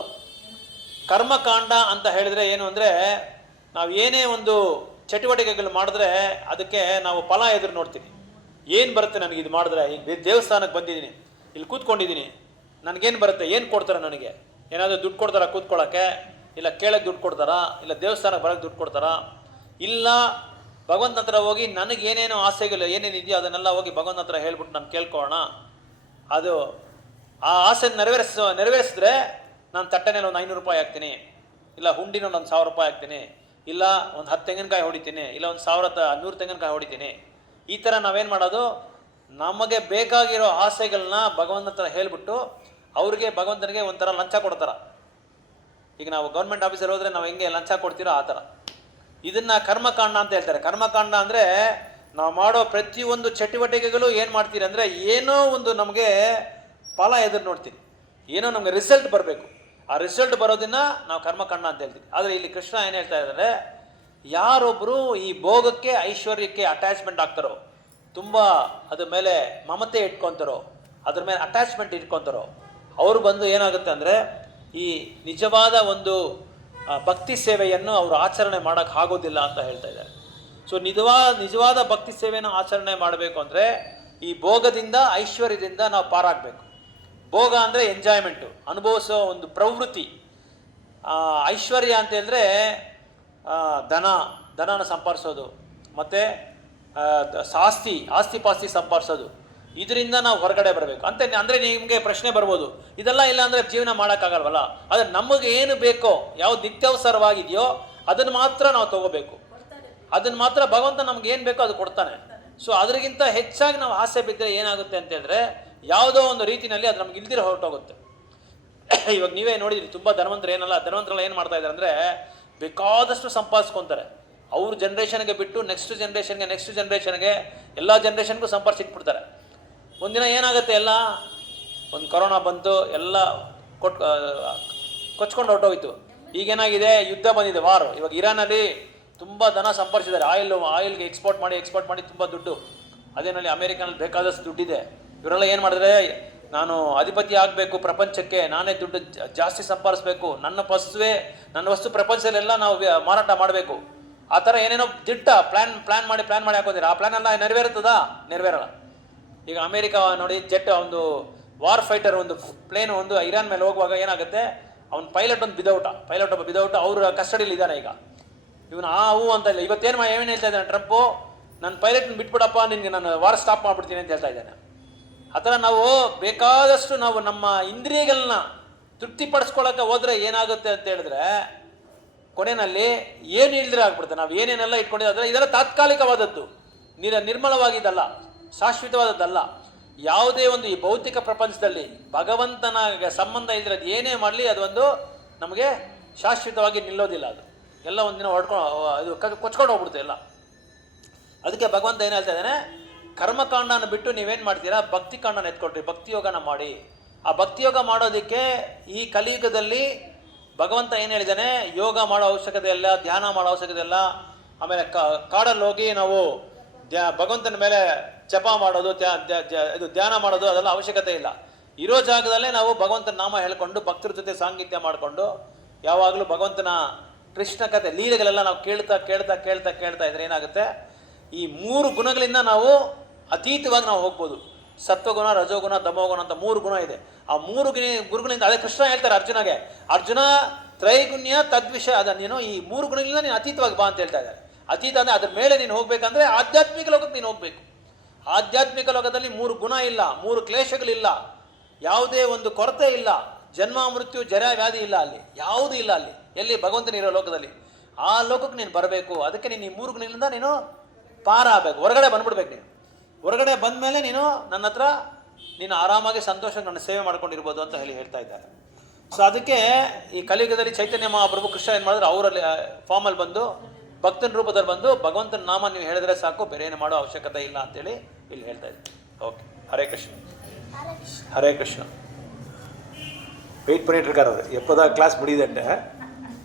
ಕರ್ಮಕಾಂಡ ಅಂತ ಹೇಳಿದರೆ ಏನು ಅಂದರೆ, ನಾವು ಏನೇ ಒಂದು ಚಟುವಟಿಕೆಗಳು ಮಾಡಿದ್ರೆ ಅದಕ್ಕೆ ನಾವು ಫಲ ಎದುರು ನೋಡ್ತೀವಿ. ಏನು ಬರುತ್ತೆ ನನಗೆ ಇದು ಮಾಡಿದ್ರೆ? ಈಗ ದೇವಸ್ಥಾನಕ್ಕೆ ಬಂದಿದ್ದೀನಿ, ಇಲ್ಲಿ ಕೂತ್ಕೊಂಡಿದ್ದೀನಿ, ನನಗೇನು ಬರುತ್ತೆ, ಏನು ಕೊಡ್ತಾರೆ ನನಗೆ? ಏನಾದರೂ ದುಡ್ಡು ಕೊಡ್ತಾರಾ ಕೂತ್ಕೊಳ್ಳೋಕ್ಕೆ? ಇಲ್ಲ ಕೇಳಕ್ಕೆ ದುಡ್ಡು ಕೊಡ್ತಾರಾ? ಇಲ್ಲ ದೇವಸ್ಥಾನಕ್ಕೆ ಬರೋಕ್ಕೆ ದುಡ್ಡು ಕೊಡ್ತಾರಾ? ಇಲ್ಲ ಭಗವಂತನ ಹತ್ರ ಹೋಗಿ ನನಗೇನೇನೋ ಆಸೆಗಳು ಏನೇನಿದೆಯೋ ಅದನ್ನೆಲ್ಲ ಹೋಗಿ ಭಗವಂತನ ಹತ್ರ ಹೇಳ್ಬಿಟ್ಟು ನಾನು ಕೇಳ್ಕೊಳ್ಳೋಣ. ಅದು ಆ ಆಸೆ ನೆರವೇರಿಸಿದ್ರೆ ನಾನು ತಟ್ಟೆನಲ್ಲಿ ಒಂದು 500 ರೂಪಾಯಿ ಹಾಕ್ತೀನಿ, ಇಲ್ಲ ಹುಂಡಿನಲ್ಲಿ ಒಂದು 1000 ರೂಪಾಯಿ ಹಾಕ್ತೀನಿ, ಇಲ್ಲ ಒಂದು 10 ತೆಂಗಿನಕಾಯಿ ಹೊಡಿತೀನಿ, ಇಲ್ಲ ಒಂದು 100 ತೆಂಗಿನಕಾಯಿ ಹೊಡಿತೀನಿ. ಈ ಥರ ನಾವೇನು ಮಾಡೋದು, ನಮಗೆ ಬೇಕಾಗಿರೋ ಆಸೆಗಳನ್ನ ಭಗವಂತನ ಹತ್ರ ಹೇಳ್ಬಿಟ್ಟು ಅವ್ರಿಗೆ ಭಗವಂತನಿಗೆ ಒಂಥರ ಲಂಚ ಕೊಡ್ತಾರ. ಈಗ ನಾವು ಗೌರ್ಮೆಂಟ್ ಆಫೀಸರ್ ಹೋದರೆ ನಾವು ಹೆಂಗೆ ಲಂಚ ಕೊಡ್ತೀರೋ ಆ ಥರ. ಇದನ್ನು ಕರ್ಮಕಾಂಡ ಅಂತ ಹೇಳ್ತಾರೆ. ಕರ್ಮಕಾಂಡ ಅಂದರೆ ನಾವು ಮಾಡೋ ಪ್ರತಿಯೊಂದು ಚಟುವಟಿಕೆಗಳು ಏನು ಮಾಡ್ತೀರಿ ಅಂದರೆ, ಏನೋ ಒಂದು ನಮಗೆ ಫಲ ಎದುರು ನೋಡ್ತೀವಿ, ಏನೋ ನಮಗೆ ರಿಸಲ್ಟ್ ಬರಬೇಕು. ಆ ರಿಸಲ್ಟ್ ಬರೋದನ್ನ ನಾವು ಕರ್ಮಕಾಂಡ ಅಂತ ಹೇಳ್ತೀವಿ. ಆದರೆ ಇಲ್ಲಿ ಕೃಷ್ಣ ಏನು ಹೇಳ್ತಾ ಇದ್ದಾರೆ, ಯಾರೊಬ್ಬರು ಈ ಭೋಗಕ್ಕೆ ಐಶ್ವರ್ಯಕ್ಕೆ ಅಟ್ಯಾಚ್ಮೆಂಟ್ ಆಗ್ತಾರೋ, ತುಂಬ ಅದ್ರ ಮೇಲೆ ಮಮತೆ ಇಟ್ಕೊತಾರೋ, ಅದ್ರ ಮೇಲೆ ಅಟ್ಯಾಚ್ಮೆಂಟ್ ಇಟ್ಕೊತಾರೋ, ಅವರು ಬಂದು ಏನಾಗುತ್ತೆ ಅಂದರೆ ಈ ನಿಜವಾದ ಒಂದು ಭಕ್ತಿ ಸೇವೆಯನ್ನು ಅವರು ಆಚರಣೆ ಮಾಡೋಕ್ಕೆ ಆಗೋದಿಲ್ಲ ಅಂತ ಹೇಳ್ತಾ ಇದ್ದಾರೆ. ಸೊ ನಿಜವಾದ ಭಕ್ತಿ ಸೇವೆಯನ್ನು ಆಚರಣೆ ಮಾಡಬೇಕು ಅಂದರೆ ಈ ಭೋಗದಿಂದ, ಐಶ್ವರ್ಯದಿಂದ ನಾವು ಪಾರಾಗಬೇಕು. ಭೋಗ ಅಂದರೆ ಎಂಜಾಯ್ಮೆಂಟು, ಅನುಭವಿಸೋ ಒಂದು ಪ್ರವೃತ್ತಿ. ಐಶ್ವರ್ಯ ಅಂತ ಹೇಳಿದ್ರೆ ಧನನ ಸಂಪಾದಿಸೋದು, ಮತ್ತು ಆಸ್ತಿ ಪಾಸ್ತಿ ಸಂಪಾದಿಸೋದು. ಇದರಿಂದ ನಾವು ಹೊರಗಡೆ ಬರಬೇಕು ಅಂತ. ಅಂದರೆ ನಿಮಗೆ ಪ್ರಶ್ನೆ ಬರ್ಬೋದು, ಇದೆಲ್ಲ ಇಲ್ಲ ಅಂದರೆ ಜೀವನ ಮಾಡೋಕ್ಕಾಗಲ್ವಲ್ಲ? ಆದರೆ ನಮಗೆ ಏನು ಬೇಕೋ, ಯಾವ್ದು ನಿತ್ಯವಸರವಾಗಿದೆಯೋ ಅದನ್ನು ಮಾತ್ರ ನಾವು ತಗೋಬೇಕು. ಅದನ್ನು ಮಾತ್ರ ಭಗವಂತ ನಮ್ಗೆ ಏನು ಬೇಕೋ ಅದು ಕೊಡ್ತಾನೆ. ಸೊ ಅದರಿಗಿಂತ ಹೆಚ್ಚಾಗಿ ನಾವು ಆಸೆ ಬಿದ್ದರೆ ಏನಾಗುತ್ತೆ ಅಂತ ಹೇಳಿದ್ರೆ, ಯಾವುದೋ ಒಂದು ರೀತಿಯಲ್ಲಿ ಅದು ನಮ್ಗೆ ಇಲ್ದಿರ ಹೊರಟೋಗುತ್ತೆ. ಇವಾಗ ನೀವೇ ನೋಡಿದ್ರಿ, ತುಂಬ ಧನವಂತರೆಲ್ಲ ಏನು ಮಾಡ್ತಾ ಇದ್ದಾರೆ ಅಂದರೆ, ಬೇಕಾದಷ್ಟು ಸಂಪಾದಿಸ್ಕೊತಾರೆ. ಅವ್ರ ಜನ್ರೇಷನ್ಗೆ ಬಿಟ್ಟು ನೆಕ್ಸ್ಟ್ ಜನ್ರೇಷನ್ಗೆ ಎಲ್ಲ ಜನ್ರೇಷನ್ಗೂ ಸಂಪಾದಿಸಿಟ್ಬಿಡ್ತಾರೆ. ಒಂದಿನ ಏನಾಗುತ್ತೆ, ಎಲ್ಲ ಒಂದು ಕೊರೋನಾ ಬಂತು, ಎಲ್ಲ ಕೊಚ್ಕೊಂಡು ಹೊರಟೋಗಿತ್ತು. ಈಗೇನಾಗಿದೆ, ಯುದ್ಧ ಬಂದಿದೆ, ವಾರ್. ಇವಾಗ ಇರಾನಲ್ಲಿ ತುಂಬ ಧನ ಸಂಪಾದಿಸಿದ್ದಾರೆ. ಆಯಿಲ್ಗೆ ಎಕ್ಸ್ಪೋರ್ಟ್ ಮಾಡಿ ತುಂಬ ದುಡ್ಡು. ಅದೇನಲ್ಲಿ ಅಮೇರಿಕನಲ್ಲಿ ಬೇಕಾದಷ್ಟು ದುಡ್ಡಿದೆ. ಇವರೆಲ್ಲ ಏನು ಮಾಡಿದ್ರೆ, ನಾನು ಅಧಿಪತಿ ಆಗಬೇಕು ಪ್ರಪಂಚಕ್ಕೆ, ನಾನೇ ದುಡ್ಡು ಜಾಸ್ತಿ ಸಂಪಾದಿಸ್ಬೇಕು, ನನ್ನ ವಸ್ತು ಪ್ರಪಂಚದಲ್ಲೆಲ್ಲ ನಾವು ಮಾರಾಟ ಮಾಡಬೇಕು, ಆ ಥರ ಏನೇನೋ ದಿಟ್ಟ ಪ್ಲ್ಯಾನ್ ಮಾಡಿ ಹಾಕೋದಿರ. ಆ ಪ್ಲ್ಯಾನ್ ಎಲ್ಲ ನೆರವೇರಲ್ಲ. ಈಗ ಅಮೇರಿಕ ನೋಡಿ, ಜೆಟ್ ಒಂದು ವಾರ್ ಫೈಟರ್ ಒಂದು ಪ್ಲೇನ್ ಒಂದು ಇರಾನ್ ಮೇಲೆ ಹೋಗುವಾಗ ಏನಾಗುತ್ತೆ, ಅವ್ನ ಪೈಲಟ್ ಒಬ್ಬ ಬಿದೌಟ ಅವ್ರ ಕಸ್ಟಡಿಲಿ ಇದ್ದಾನೆ. ಈಗ ಇವನು ಹೂ ಅಂತ ಇಲ್ಲ. ಇವತ್ತೇನು ಹೇಳ್ತಾ ಇದ್ದಾನೆ ಟ್ರಂಪು, ನನ್ನ ಪೈಲಟ್ನ ಬಿಟ್ಬಿಡಪ್ಪ, ನಿನಗೆ ನಾನು ವಾರ್ ಸ್ಟಾಪ್ ಮಾಡಿಬಿಡ್ತೀನಿ ಅಂತ ಹೇಳ್ತಾ ಇದ್ದಾನೆ. ಆ ಥರ ನಾವು ಬೇಕಾದಷ್ಟು ನಾವು ನಮ್ಮ ಇಂದ್ರಿಯಗಳನ್ನ ತೃಪ್ತಿಪಡಿಸ್ಕೊಳ್ಳೋಕೆ ಹೋದರೆ ಏನಾಗುತ್ತೆ ಅಂತ ಹೇಳಿದ್ರೆ, ಕೊನೆಯಲ್ಲಿ ಏನು ಇಲ್ದ್ರೆ ಆಗ್ಬಿಡುತ್ತೆ. ನಾವು ಏನೇನೆಲ್ಲ ಇಟ್ಕೊಂಡಿದ್ರೆ ಇದೆಲ್ಲ ತಾತ್ಕಾಲಿಕವಾದದ್ದು, ನಿರ್ಮಲವಾಗಿದ್ದಲ್ಲ, ಶಾಶ್ವತವಾದದ್ದಲ್ಲ. ಯಾವುದೇ ಒಂದು ಈ ಭೌತಿಕ ಪ್ರಪಂಚದಲ್ಲಿ ಭಗವಂತನ ಸಂಬಂಧ ಇದ್ರೆ ಅದು ಏನೇ ಮಾಡಲಿ ಅದು ಒಂದು ನಮಗೆ ಶಾಶ್ವತವಾಗಿ ನಿಲ್ಲೋದಿಲ್ಲ. ಅದು ಎಲ್ಲ ಒಂದಿನ ಕೊಚ್ಕೊಂಡು ಹೋಗ್ಬಿಡುತ್ತೆ ಎಲ್ಲ. ಅದಕ್ಕೆ ಭಗವಂತ ಏನು ಹೇಳ್ತಾ ಇದ್ದಾನೆ, ಕರ್ಮಕಾಂಡನ ಬಿಟ್ಟು ನೀವೇನು ಮಾಡ್ತೀರಾ, ಭಕ್ತಿ ಕಾಂಡನ ಎತ್ಕೊಳ್ರಿ, ಭಕ್ತಿಯೋಗನ ಮಾಡಿ. ಆ ಭಕ್ತಿಯೋಗ ಮಾಡೋದಕ್ಕೆ ಈ ಕಲಿಯುಗದಲ್ಲಿ ಭಗವಂತ ಏನು ಹೇಳಿದ್ದಾನೆ, ಯೋಗ ಮಾಡೋ ಅವಶ್ಯಕತೆ ಇಲ್ಲ, ಧ್ಯಾನ ಮಾಡೋ ಅವಶ್ಯಕತೆ ಇಲ್ಲ. ಆಮೇಲೆ ಕಾಡಲ್ಲಿ ಹೋಗಿ ನಾವು ಭಗವಂತನ ಮೇಲೆ ಜಪ ಮಾಡೋದು, ಇದು ಧ್ಯಾನ ಮಾಡೋದು ಅದೆಲ್ಲ ಅವಶ್ಯಕತೆ ಇಲ್ಲ. ಇರೋ ಜಾಗದಲ್ಲೇ ನಾವು ಭಗವಂತನ ನಾಮ ಹೇಳ್ಕೊಂಡು ಭಕ್ತರ ಜೊತೆ ಸಾಂಗತ್ಯ ಮಾಡಿಕೊಂಡು ಯಾವಾಗಲೂ ಭಗವಂತನ ಕೃಷ್ಣ ಕಥೆ ಲೀಲೆಗಳೆಲ್ಲ ನಾವು ಕೇಳ್ತಾ ಇದ್ರೆ ಏನಾಗುತ್ತೆ, ಈ 3 ಗುಣಗಳಿಂದ ನಾವು ಅತೀತವಾಗಿ ನಾವು ಹೋಗ್ಬೋದು. ಸತ್ವಗುಣ, ರಜೋಗುಣ, ತಮೋಗುಣ ಅಂತ 3 ಗುಣ ಇದೆ. ಆ 3 ಗುರುಗಳಿಂದ, ಅದೇ ಕೃಷ್ಣ ಹೇಳ್ತಾರೆ ಅರ್ಜುನ ತ್ರೈಗುಣ್ಯ ತದ್ವಿಷಯ, ಅದ ನೀನು ಈ 3 ಗುಣಗಳಿಂದ ನೀನು ಅತೀತವಾಗಿ ಬಾ ಅಂತ ಹೇಳ್ತಾ ಇದ್ದಾರೆ. ಅತೀತ ಅಂದರೆ ಅದ್ರ ಮೇಲೆ ನೀನು ಹೋಗ್ಬೇಕಂದ್ರೆ ಆಧ್ಯಾತ್ಮಿಕ ಲೋಕಕ್ಕೆ ನೀನು ಹೋಗ್ಬೇಕು. ಆಧ್ಯಾತ್ಮಿಕ ಲೋಕದಲ್ಲಿ 3 ಗುಣ ಇಲ್ಲ, 3 ಕ್ಲೇಶಗಳಿಲ್ಲ, ಯಾವುದೇ ಒಂದು ಕೊರತೆ ಇಲ್ಲ, ಜನ್ಮ ಮೃತ್ಯು ಜರ ವ್ಯಾಧಿ ಇಲ್ಲ, ಅಲ್ಲಿ ಯಾವುದೂ ಇಲ್ಲ. ಅಲ್ಲಿ ಎಲ್ಲಿ ಭಗವಂತನಿರೋ ಲೋಕದಲ್ಲಿ ಆ ಲೋಕಕ್ಕೆ ನೀನು ಬರಬೇಕು. ಅದಕ್ಕೆ ನೀನು ಈ 3 ಗುಣಗಳಿಂದ ನೀನು ಪಾರ ಆಗಬೇಕು, ಹೊರಗಡೆ ಬಂದ್ಬಿಡ್ಬೇಕು. ನೀನು ಹೊರಗಡೆ ಬಂದ ಮೇಲೆ ನೀನು ನನ್ನ ಹತ್ರ ನೀನು ಆರಾಮಾಗಿ ಸಂತೋಷ ನನ್ನ ಸೇವೆ ಮಾಡ್ಕೊಂಡಿರ್ಬೋದು ಅಂತ ಹೇಳ್ತಾ ಇದ್ದಾರೆ. ಸೊ ಅದಕ್ಕೆ ಈ ಕಲಿಯುಗದಲ್ಲಿ ಚೈತನ್ಯ ಮಹಾಪ್ರಭು ಕೃಷ್ಣ ಏನು ಮಾಡಿದ್ರೆ ಅವರಲ್ಲಿ ಫಾರ್ಮಲ್ಲಿ ಬಂದು ಭಕ್ತನ ರೂಪದಲ್ಲಿ ಬಂದು ಭಗವಂತನ ನಾಮ ನೀವು ಹೇಳಿದ್ರೆ ಸಾಕು, ಬೇರೆ ಏನು ಮಾಡೋ ಅವಶ್ಯಕತೆ ಇಲ್ಲ ಅಂತೇಳಿ ಇಲ್ಲಿ ಹೇಳ್ತಾ ಇದ್ದಾರೆ. ஓகே, ஹரே கிருஷ்ணா. ஹரே கிருஷ்ணா. வெயிட் பண்ணிட்டு இருக்காரு அவர், எப்போதான் கிளாஸ் முடியுதுன்ட்டு.